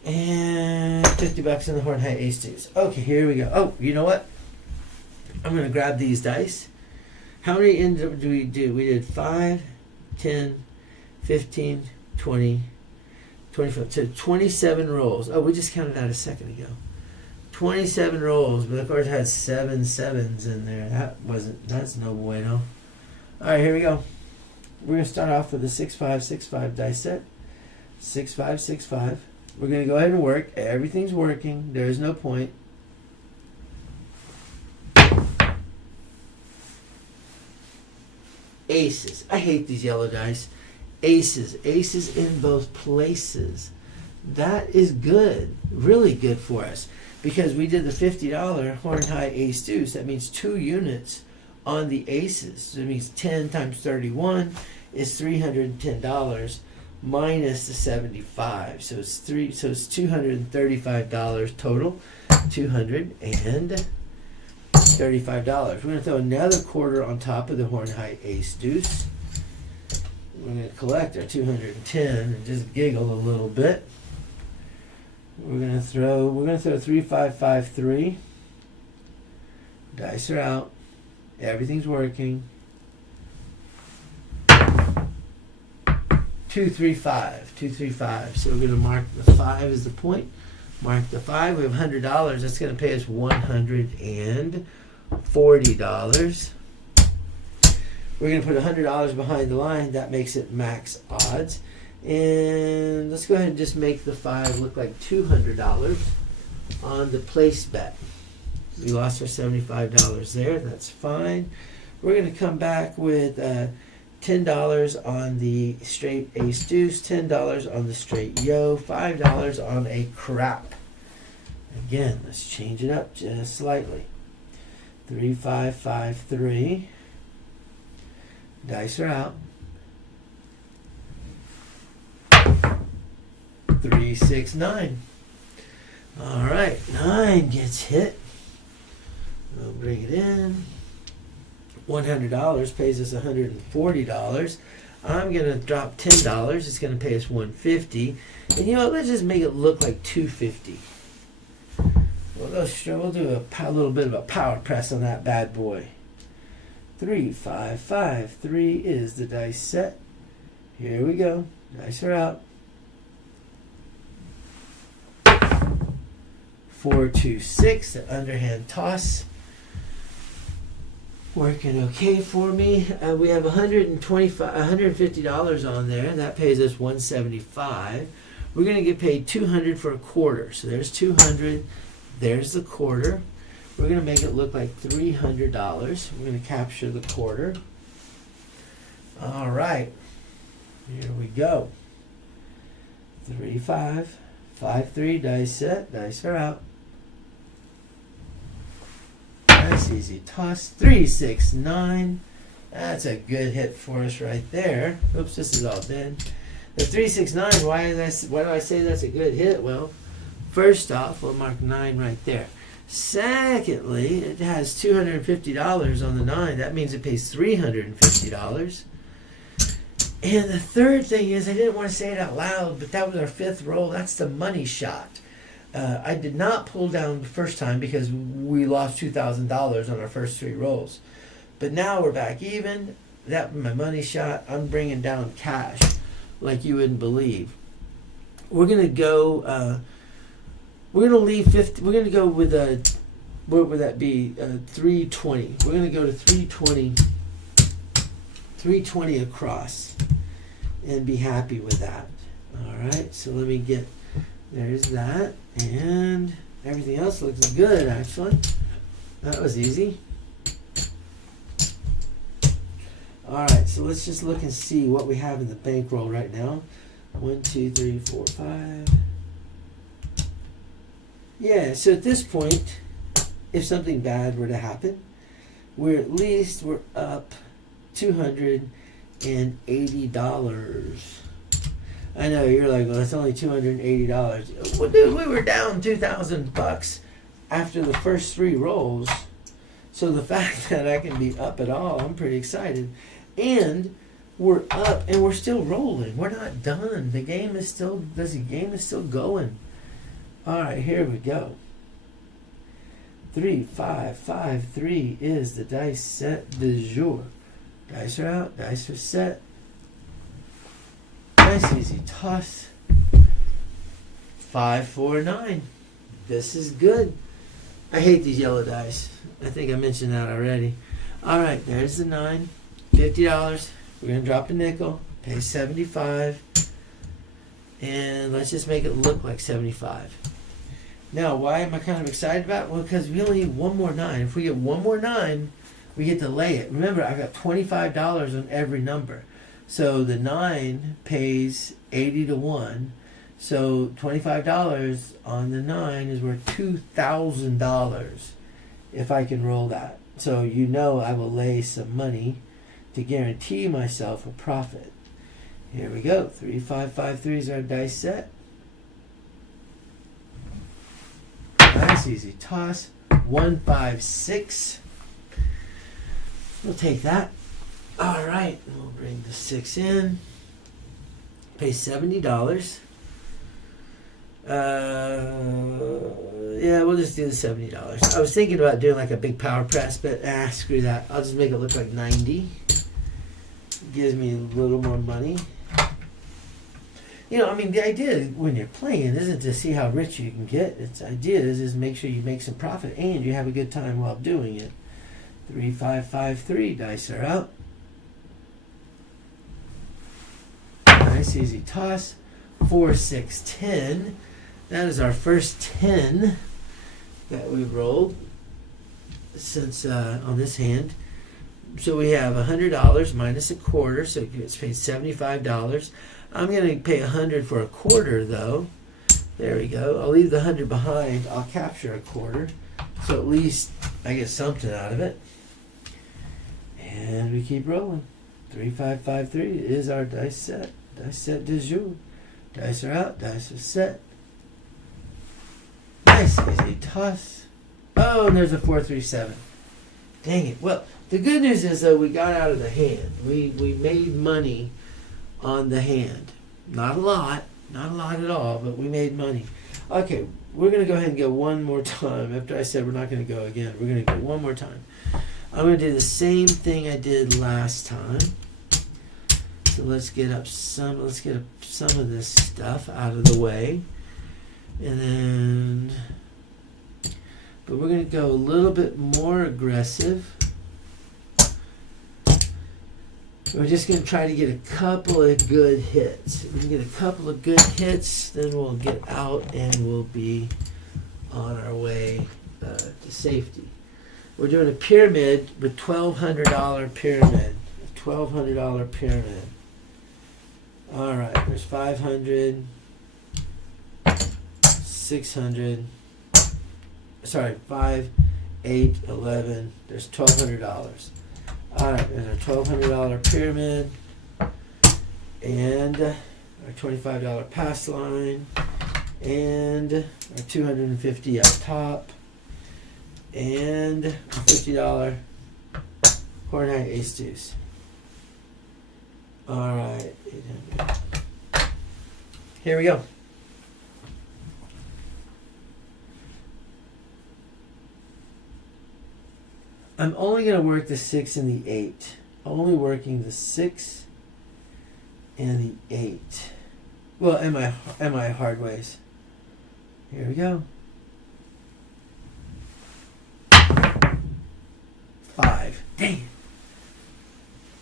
And $50 in the horn high ace deuce. Okay, here we go. Oh, you know what? I'm gonna grab these dice. How many ends do we do? We did 5, 10, 15, 20, 25. So 27 rolls. Oh, we just counted that a second ago. 27 rolls, but of course it had 7 sevens in there. That's no bueno. Alright, here we go. We're going to start off with a 6-5, 6-5 dice set. 6-5, 6-5. We're going to go ahead and work. Everything's working. There's no point. Aces. I hate these yellow dice. Aces. Aces in both places. That is good. Really good for us. Because we did the $50 horn high ace deuce. That means 2 units on the aces. So it means 10 times 31 is $310 minus the 75. So it's $235 total. $235. We're going to throw another quarter on top of the horn high ace deuce. We're going to collect our 210 and just giggle a little bit. We're going to throw 3-5-5-3. Dice are out. Everything's working. 2-3-5. 2-3-5. So we're going to mark the 5 as the point. Mark the 5. We have $100. That's going to pay us $140. We're going to put $100 behind the line. That makes it max odds. And let's go ahead and just make the 5 look like $200 on the place bet. We lost our $75 there. That's fine. We're going to come back with $10 on the straight ace deuce, $10 on the straight yo, $5 on a crap. Again, let's change it up just slightly. 3-5-5-3. Dice are out. 3-6-9. All right, 9 gets hit. We'll bring it in. $100 pays us $140. I'm going to drop $10. It's going to pay us $150. And you know what? Let's just make it look like $250. We'll do a little bit of a power press on that bad boy. 3-5-5-3 is the dice set. Here we go. Dice are out. 4-2-6, the underhand toss. Working okay for me. We have $150 on there. That pays us $175. We're going to get paid $200 for a quarter. So there's $200. There's the quarter. We're going to make it look like $300. We're going to capture the quarter. All right. Here we go. 3-5-5-3 dice set. Dice are out. Nice easy toss. 3-6-9. That's a good hit for us right there. Oops, this is all dead. The 3-6-9. Why do I say that's a good hit? Well, first off, we'll mark 9 right there. Secondly, it has $250 on the 9. That means it pays $350. And the third thing is, I didn't want to say it out loud, but that was our 5th roll. That's the money shot. I did not pull down the first time because we lost $2,000 on our first 3 rolls. But now we're back even. That my money shot. I'm bringing down cash like you wouldn't believe. We're gonna go. We're gonna leave 50. We're gonna go with a. What would that be? 320. We're gonna go to 320. 320 across, and be happy with that. All right. So let me get. There's that, and everything else looks good, actually. That was easy. All right, so let's just look and see what we have in the bankroll right now. 1, 2, 3, 4, 5. Yeah, so at this point, if something bad were to happen, we're up $280. I know you're like, well, that's only $280. Well, dude, we were down $2,000 after the first 3 rolls. So the fact that I can be up at all, I'm pretty excited. And we're up, and we're still rolling. We're not done. The game is still going. All right, here we go. 3-5-5-3 is the dice set du jour. Dice are out. Dice are set. Nice easy toss. 5-4-9. This is good. I hate these yellow dice. I think I mentioned that already. All right, there's the 9. $50. We're going to drop a nickel. Pay 75. And let's just make it look like 75. Now, why am I kind of excited about it? Well, because we only need one more 9. If we get one more 9, we get to lay it. Remember, I got $25 on every number. So the 9 pays 80 to 1. So $25 on the 9 is worth $2,000 if I can roll that. So you know I will lay some money to guarantee myself a profit. Here we go. 3, 5, 5, 3 is our dice set. Nice, easy toss. 1, 5, 6. We'll take that. All right, we'll bring the 6 in. Pay $70. Yeah, we'll just do the $70. I was thinking about doing like a big power press, but screw that. I'll just make it look like 90. Gives me a little more money. You know, I mean, the idea when you're playing isn't to see how rich you can get. Its idea is make sure you make some profit and you have a good time while doing it. 3, 5, 5, 3. Dice are out. Nice, easy toss. 4, 6, 10. That is our first 10 that we rolled since on this hand. So we have $100 minus a quarter, so it's paid $75. I'm going to pay $100 for a quarter, though. There we go. I'll leave the $100 behind. I'll capture a quarter, so at least I get something out of it. And we keep rolling. 3, 5, 5, 3 is our dice set. Dice set du jour. Dice are out. Dice are set. Nice, easy toss. Oh, and there's a 4, 3, 7. Dang it. Well, the good news is, though, we got out of the hand. We made money on the hand. Not a lot at all, but we made money. Okay, we're going to go ahead and go one more time. After I said we're not going to go again, we're going to go one more time. I'm going to do the same thing I did last time. So let's get some of this stuff out of the way. And then, but we're going to go a little bit more aggressive. We're just going to try to get a couple of good hits. If we can get a couple of good hits, then we'll get out and we'll be on our way to safety. We're doing a pyramid with $1,200 pyramid. A $1,200 pyramid. All right, there's 500, 600. Sorry, 5, 8, 11. There's $1,200. All right, there's our $1,200 pyramid and our $25 pass line and our $250 up top and our $50 horn high ace deuce. All right, 800. Here we go. I'm only going to work the 6 and the 8. Only working the 6 and the 8. Well, and my hard ways. Here we go. 5. Dang it.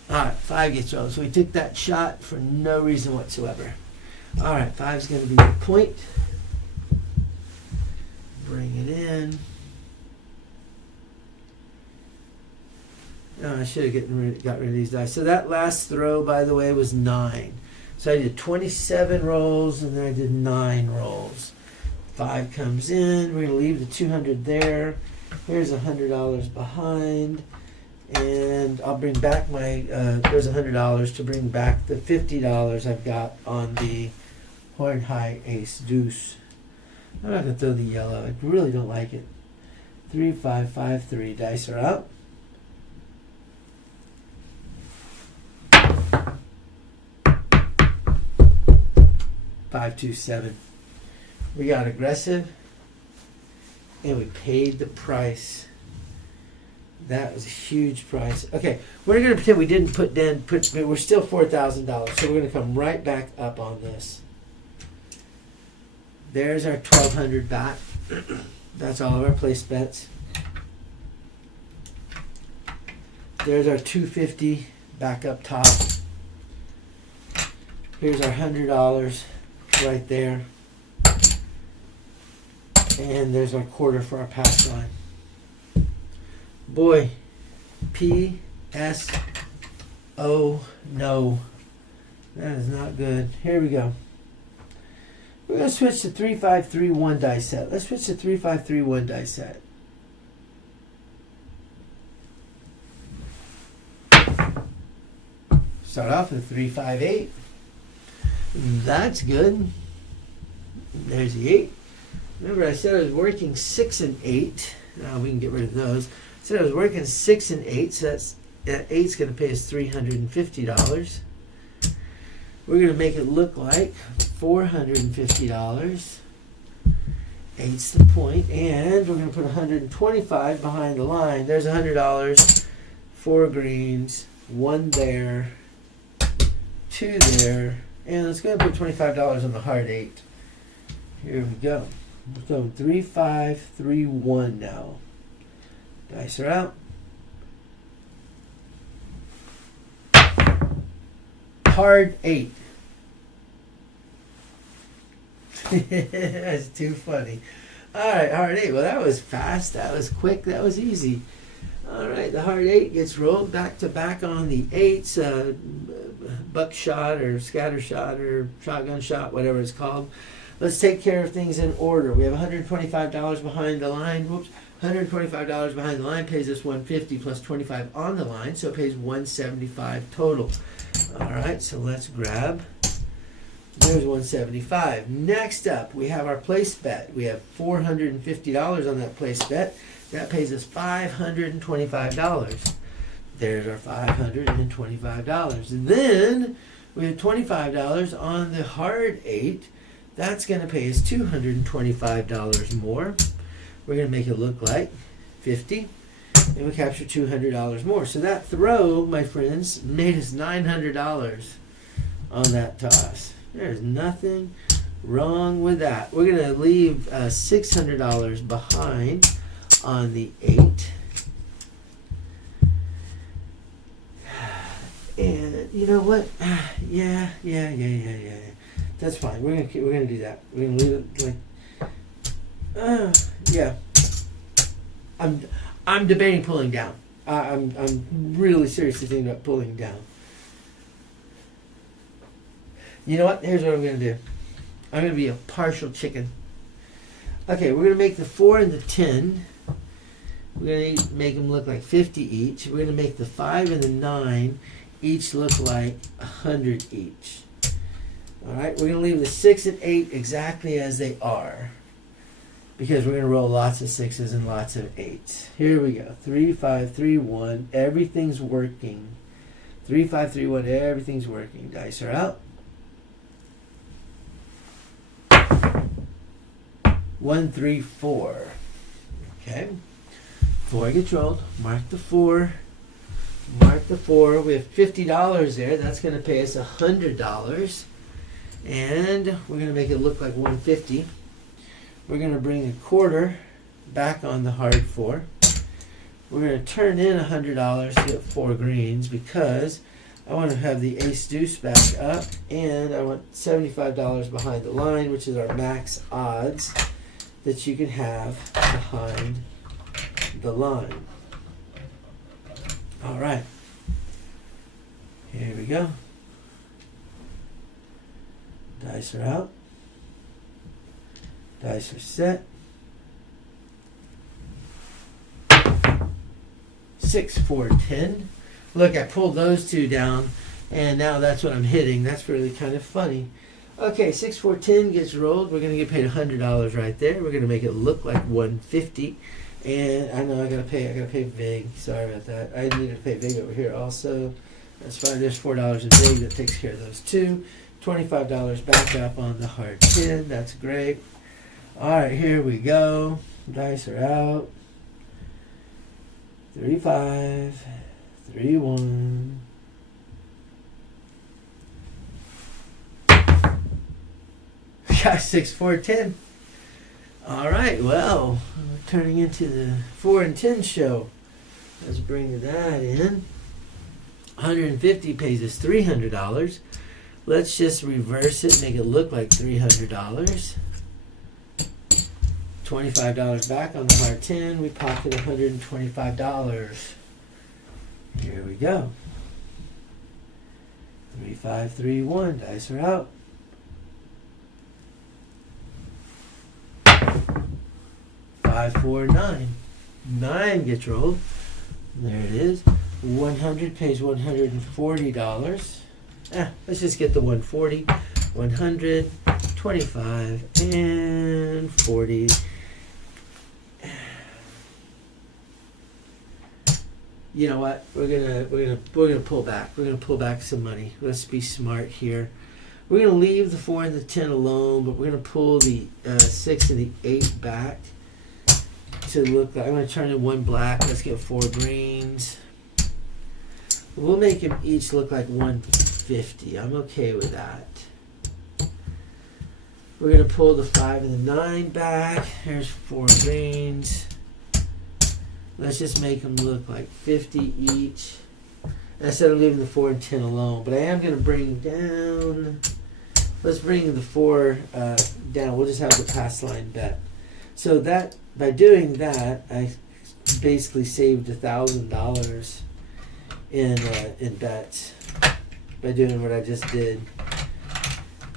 Alright, 5 gets rolled. So we took that shot for no reason whatsoever. Alright, 5 is going to be the point. Bring it in. Oh, I should have got rid of these dice. So that last throw, by the way, was 9. So I did 27 rolls, and then I did 9 rolls. 5 comes in. We're going to leave the 200 there. Here's $100 behind. And I'll bring back my, there's $100 to bring back the $50 I've got on the horn high ace deuce. I'm not going to throw the yellow. I really don't like it. 3, 5, 5, 3. Dice are out. 5, 2, 7. We got aggressive and we paid the price. That was a huge price. Okay, we're going to pretend we didn't we're still $4,000. So we're going to come right back up on this. There's our 1,200 back. That's all of our place bets. There's our 250 back up top. Here's our $100 right there. And there's our quarter for our pass line. Boy, P-S-O, no. That is not good. Here we go. We're going to switch to 3531 die set. Let's switch to 3531 die set. Start off with 358. That's good. There's the 8. Remember I said I was working 6 and 8. Now we can get rid of those. I said I was working 6 and 8, so that 8's going to pay us $350. We're going to make it look like $450. 8's the point, and we're going to put $125 behind the line. There's $100. 4 greens, 1 there, 2 there, and let's go and put $25 on the hard 8. Here we go. We're going 3, 5, 3, 1 now. Dice are out. Hard 8. That's too funny. Alright, hard 8. Well, that was fast. That was quick. That was easy. Alright, the hard 8 gets rolled back to back on the 8s. Buckshot or scatter shot or shotgun shot, whatever it's called. Let's take care of things in order. We have $125 behind the line. Whoops. $125 behind the line pays us $150 plus $25 on the line, so it pays $175 total. All right, so let's grab. There's $175. Next up, we have our place bet. We have $450 on that place bet. That pays us $525. There's our $525. And then we have $25 on the hard 8. That's going to pay us $225 more. We're going to make it look like $50. And we capture $200 more. So that throw, my friends, made us $900 on that toss. There's nothing wrong with that. We're going to leave $600 behind on the 8. And you know what? Yeah. That's fine. We're gonna do that. We're gonna leave it like. Yeah. I'm debating pulling down. I'm really seriously thinking about pulling down. You know what? Here's what I'm gonna do. I'm gonna be a partial chicken. Okay, we're gonna make the 4 and the 10. We're gonna make them look like 50 each. We're gonna make the 5 and the 9 each look like 100 each. All right, we're gonna leave the 6 and 8 exactly as they are, because we're gonna roll lots of 6s and lots of 8s. Here we go. 3, 5, 3, 1. Everything's working. 3, 5, 3, 1. Everything's working. Dice are out. 1, 3, 4. Okay. 4 gets rolled. Mark the 4. Mark the 4. We have $50 there. That's going to pay us $100. And we're going to make it look like $150. We're going to bring a quarter back on the hard 4. We're going to turn in $100 to get 4 greens, because I want to have the ace deuce back up, and I want $75 behind the line, which is our max odds that you can have behind the line. All right. Here we go. Dice are out. Dice are set. 6, 4, 10. Look, I pulled those two down, and now that's what I'm hitting. That's really kind of funny. Okay, 6, 4, 10 gets rolled. We're going to get paid $100 right there. We're going to make it look like $150. And I know I gotta pay VIG. Sorry about that. I need to pay VIG over here also. That's fine. There's $4 in VIG. That takes care of those two. $25 back up on the hard 10. That's great. All right, here we go. Dice are out. 3, 5, 3, 1. Got 6, 4, 10. All right, well, we're turning into the 4 and 10 show. Let's bring that in. 150 pays us $300. Let's just reverse it, make it look like $300. $25 back on the hard 10. We pocket $125. Here we go. 3, 5, 3, 1. Dice are out. 5, 4, 9. 9 gets rolled. There it is. 100 pays $140. Let's just get the 140. 100, 25, and 40. You know what? We're gonna pull back. We're gonna pull back some money. Let's be smart here. We're gonna leave the 4 and the 10 alone, but we're gonna pull the 6 and the 8 back to look like. I'm gonna turn in 1 black. Let's get 4 greens. We'll make them each look like 150. I'm okay with that. We're gonna pull the 5 and the 9 back. Here's 4 greens. Let's just make them look like 50 each. Instead of leaving the 4 and 10 alone. But I am going to bring down. Let's bring the 4 down. We'll just have the pass line bet. So that by doing that, I basically saved $1,000 in bets by doing what I just did.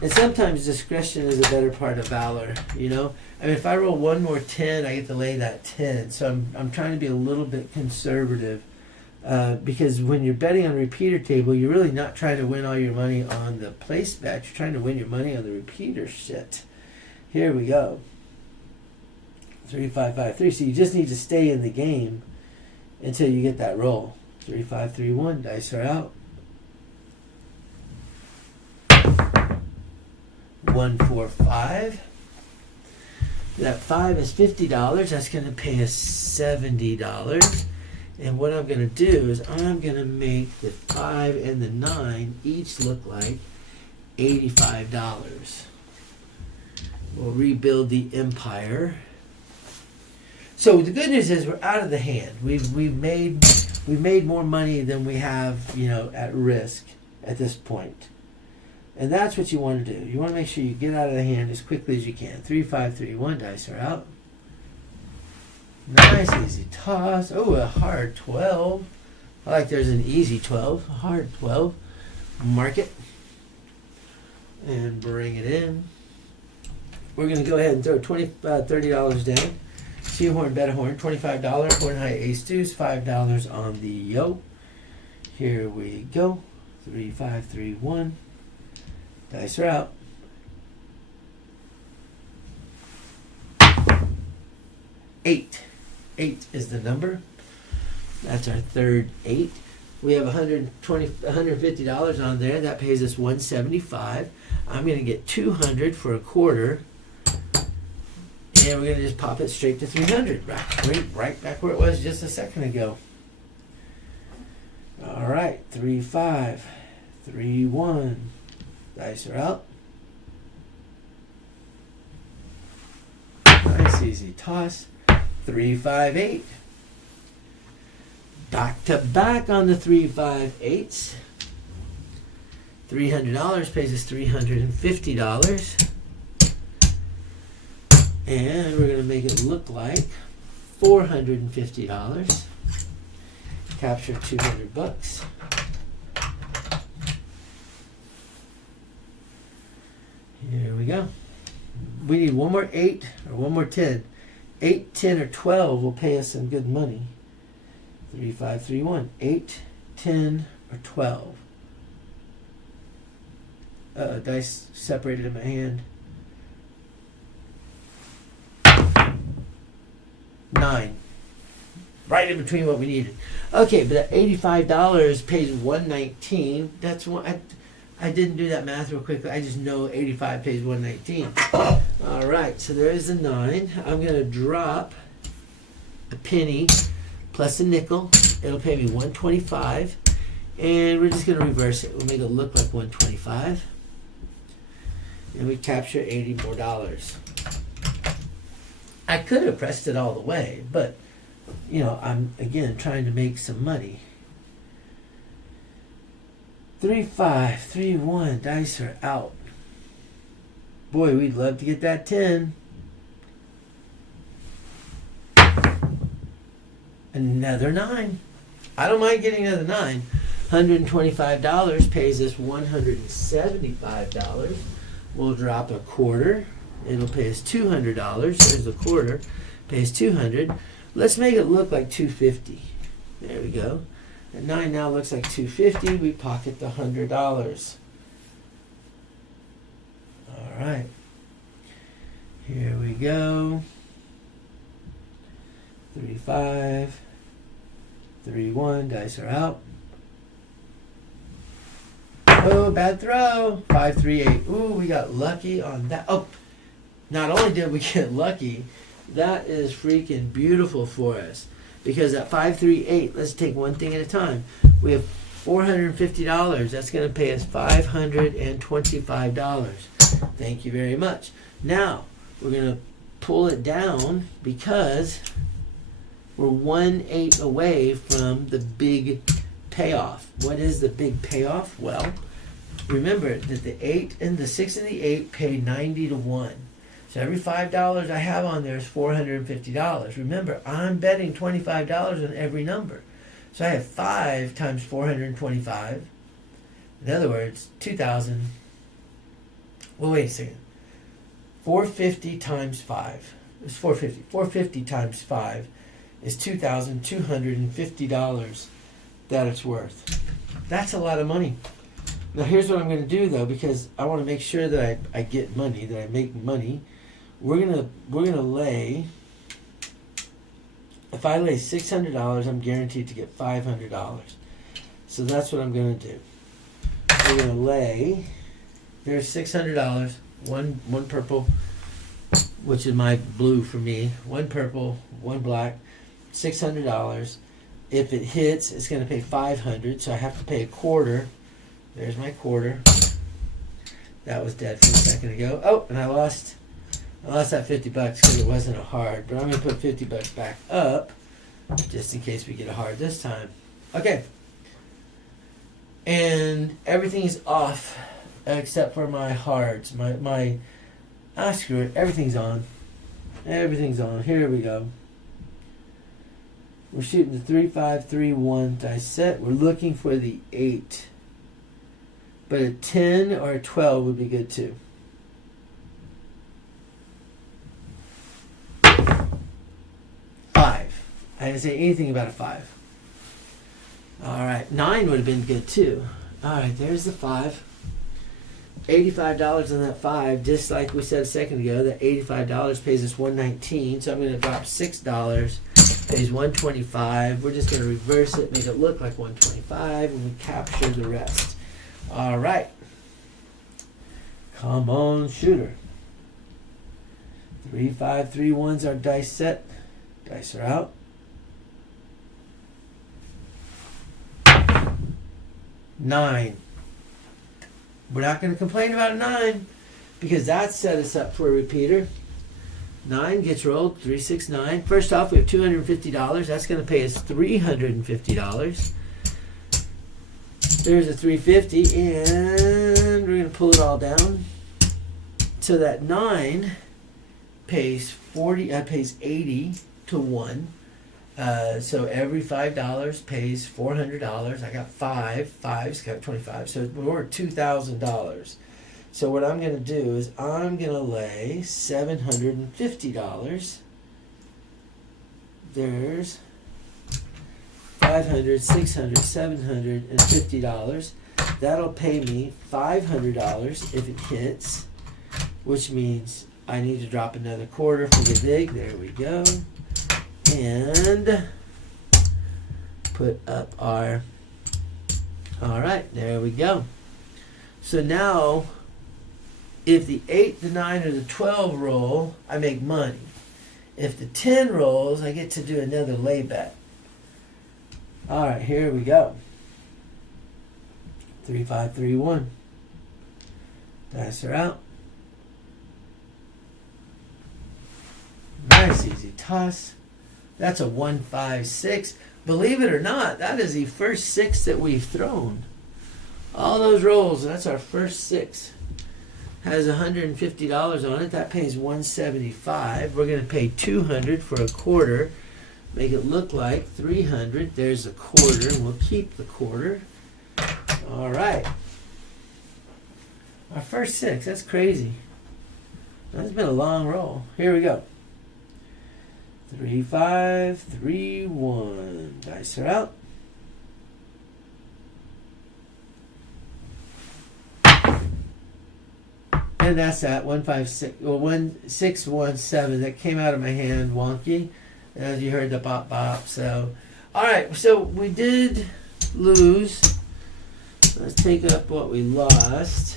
And sometimes discretion is a better part of valor, you know? I mean, if I roll 1 more 10, I get to lay that 10. So I'm trying to be a little bit conservative because when you're betting on a repeater table, you're really not trying to win all your money on the place bet. You're trying to win your money on the repeater shit. Here we go. 3, 5, 5, 3. So you just need to stay in the game until you get that roll. 3, 5, 3, 1. Dice are out. 1, 4, 5. That 5 is $50. That's going to pay us $70. And what I'm going to do is I'm going to make the 5 and the 9 each look like $85. We'll rebuild the empire. So the good news is we're out of the hand. We've made more money than we have, you know, at risk at this point. And that's what you want to do. You want to make sure you get out of the hand as quickly as you can. 3, 5, 3, 1. Dice are out. Nice, easy toss. Oh, a hard 12. I like there's an easy 12. A hard 12. Mark it. And bring it in. We're going to go ahead and throw $30 down. C-horn, bet a horn. $25. Horn high ace deuce. $5 on the yo. Here we go. 3, 5, 3, 1. Dice are out. 8. 8 is the number. That's our third 8. We have $150 on there. That pays us $175. I'm going to get $200 for a quarter. And we're going to just pop it straight to $300. Right back where it was just a second ago. All right. 3, 5, 3, 1. Dice are out. Nice easy toss. 3, 5, 8. Back to back on the 3, 5, 8s. $300 pays us $350. And we're going to make it look like $450. Capture $200. Here we go. We need 1 more 8 or 1 more 10. 8, 10, or 12 will pay us some good money. 3, 5, 3, 1. 8, 10, or 12. Dice separated in my hand. 9. Right in between what we needed. Okay, but at $85 pays $119. That's one. I didn't do that math real quickly. I just know 85 pays 119. All right, so there is a 9. I'm going to drop a penny plus a nickel. It'll pay me 125. And we're just going to reverse it. We'll make it look like 125. And we capture $80 more. I could have pressed it all the way, but, you know, I'm, again, trying to make some money. 3, 5, 3, 1. Dice are out. Boy, we'd love to get that 10. Another 9. I don't mind getting another 9. $125 pays us $175. We'll drop a quarter. It'll pay us $200. There's a quarter. Pays $200. Let's make it look like $250. There we go. And 9 now looks like $250. We pocket the $100. All right. Here we go. 3, 5, 3, 1. Dice are out. Oh, bad throw. 5, 3, 8. Ooh, we got lucky on that. Oh, not only did we get lucky, that is freaking beautiful for us. Because at 5, 3, 8, let's take one thing at a time. We have $450. That's going to pay us $525. Thank you very much. Now, we're going to pull it down because we're 1/8 away from the big payoff. What is the big payoff? Well, remember that the 8 and the 6 and the 8 pay 90 to 1. So every $5 I have on there is $450. Remember, I'm betting $25 on every number. So I have 5 times 425. In other words, 2,000. Well, wait a second. 450 times 5 is 450. 450 times 5 is $2,250 that it's worth. That's a lot of money. Now here's what I'm going to do though, because I want to make sure that I get money, that I make money. We're gonna lay. If I lay $600, I'm guaranteed to get $500. So that's what I'm gonna do. We're gonna lay. There's $600. One purple, which is my blue for me. One purple, one black. $600. If it hits, it's gonna pay $500. So I have to pay a quarter. There's my quarter. That was dead from a second ago. Oh, and I lost that $50 because it wasn't a hard. But I'm gonna put $50 back up just in case we get a hard this time. Okay. And everything's off except for my hards. Screw it. Everything's on. Everything's on. Here we go. We're shooting the 3, 5, 3, 1 dice set. We're looking for the 8. But a 10 or a 12 would be good too. 5. I didn't say anything about a 5. Alright, 9 would have been good too. Alright, there's the 5. $85 on that 5, just like we said a second ago. That $85 pays us $119, so I'm going to drop $6. Pays $125. We're just going to reverse it, make it look like $125, and we capture the rest. Alright. Come on, shooter. 3, 5, 3, 1's our dice set. Dice are out. 9. We're not going to complain about a 9 because that set us up for a repeater. 9 gets rolled. 3, 6, 9. First off, we have $250. That's going to pay us $350. There's a $350, and we're going to pull it all down. So that 9 pays 80 to 1. So every $5 pays $400. I got 5. 5's got 25. So we're at $2,000. So what I'm going to do is I'm going to lay $750. There's $500, $600, $750. That'll pay me $500 if it hits, which means I need to drop another quarter for the vig. There we go. And put up our, alright, there we go. So now, if the 8, the 9, or the 12 roll, I make money. If the 10 rolls, I get to do another lay bet. Alright, here we go. 3, 5, 3, 1. Dice are out. Nice, easy toss. That's a 1, 5, 6. Believe it or not, that is the first 6 that we've thrown. All those rolls, that's our first 6. Has $150 on it. That pays $175. We're going to pay $200 for a quarter. Make it look like $300. There's a quarter, and we'll keep the quarter. first 6. That's crazy. That's been a long roll. Here we go. 3, 5, 3, 1. Dice are out. And that's that 1, 5, 6, well, 1, 6, 1, 7 that came out of my hand wonky. As you heard the bop bop. So, all right. So we did lose. Let's take up what we lost.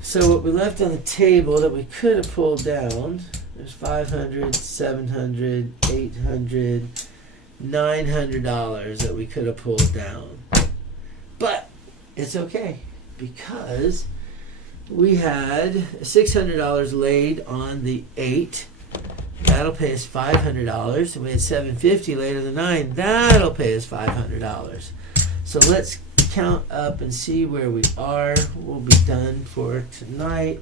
So what we left on the table that we could have pulled down, there's $500, $700, $800, $900 that we could have pulled down. But it's okay because we had $600 laid on the 8. That'll pay us $500. And we had $750 laid on the 9. That'll pay us $500. So let's count up and see where we are. We'll be done for tonight.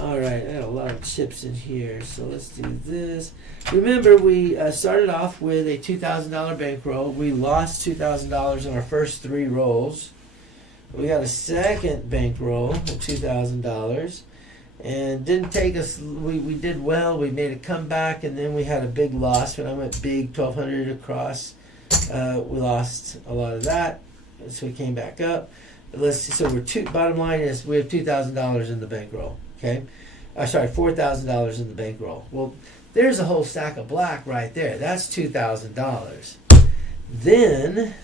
All right, I got a lot of chips in here, so let's do this. Remember, we started off with a $2,000 bankroll. We lost $2,000 on our first 3 rolls. We got a second bankroll of $2,000, and didn't take us. We did well. We made a comeback, and then we had a big loss. When I went big, 1,200 across, we lost a lot of that. So we came back up. So bottom line is we have $2,000 in the bankroll. Okay, sorry, $4,000 in the bankroll. Well, there's a whole stack of black right there. That's $2,000. Then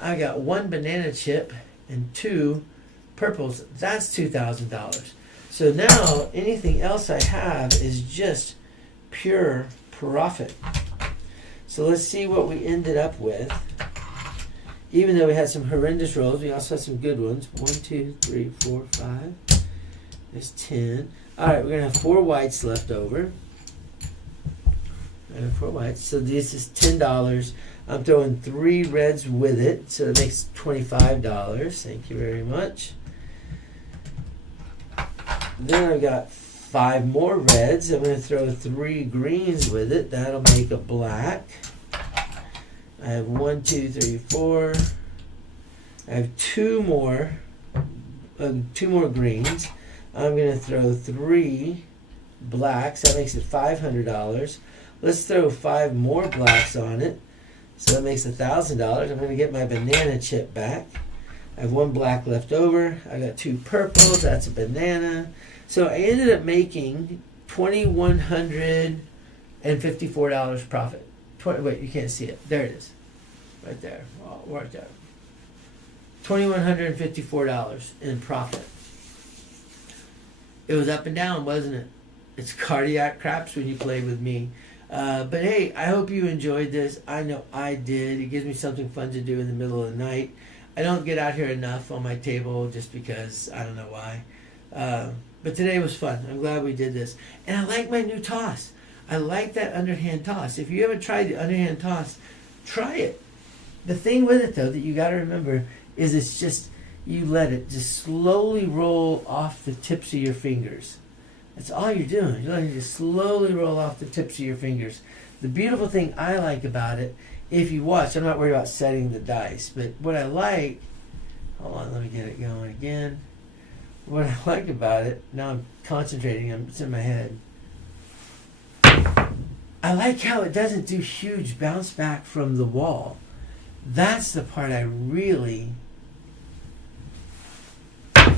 I got 1 banana chip and 2 purples. That's $2,000. So now anything else I have is just pure profit. So let's see what we ended up with. Even though we had some horrendous rolls, we also had some good ones. 1, 2, 3, 4, 5. There's 10. All right, we're going to have 4 whites left over. And 4 whites. So this is $10. I'm throwing 3 reds with it, so that makes $25. Thank you very much. Then I've got 5 more reds. I'm going to throw 3 greens with it. That'll make a black. I have 1, 2, 3, 4. I have 2 more greens. I'm going to throw 3 blacks. That makes it $500. Let's throw 5 more blacks on it. So that makes $1,000. I'm going to get my banana chip back. I have 1 black left over. I got 2 purples. That's a banana. So I ended up making $2,154 profit. Wait, you can't see it. There it is. Right there. Oh, right there. $2,154 in profit. It was up and down, wasn't it? It's cardiac craps when you play with me. But hey, I hope you enjoyed this. I know I did. It gives me something fun to do in the middle of the night. I don't get out here enough on my table just because I don't know why. But today was fun. I'm glad we did this. And I like my new toss. I like that underhand toss. If you haven't tried the underhand toss, try it. The thing with it, though, that you got to remember is it's just, you let it just slowly roll off the tips of your fingers. That's all you're doing. You're letting it just slowly roll off the tips of your fingers. The beautiful thing I like about it, if you watch, I'm not worried about setting the dice, but what I like, hold on, let me get it going again. What I like about it, now I'm concentrating, it's in my head. I like how it doesn't do huge bounce back from the wall. That's the part I really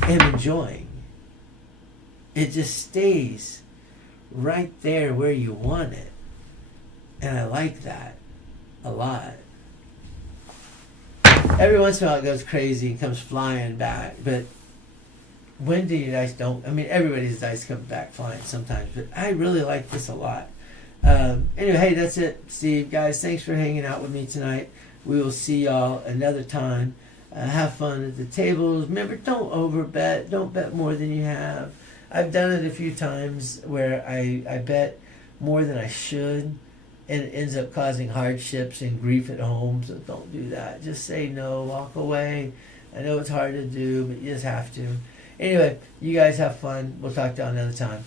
am enjoying. It just stays right there where you want it. And I like that a lot. Every once in a while it goes crazy and comes flying back, but when do your dice don't? I mean, everybody's dice come back flying sometimes, but I really like this a lot. Anyway, hey, that's it, Steve. Guys, thanks for hanging out with me tonight. We will see y'all another time. Have fun at the tables. Remember, don't overbet. Don't bet more than you have. I've done it a few times where I bet more than I should, and it ends up causing hardships and grief at home. So don't do that. Just say no. Walk away. I know it's hard to do, but you just have to. Anyway, you guys have fun. We'll talk to you another time.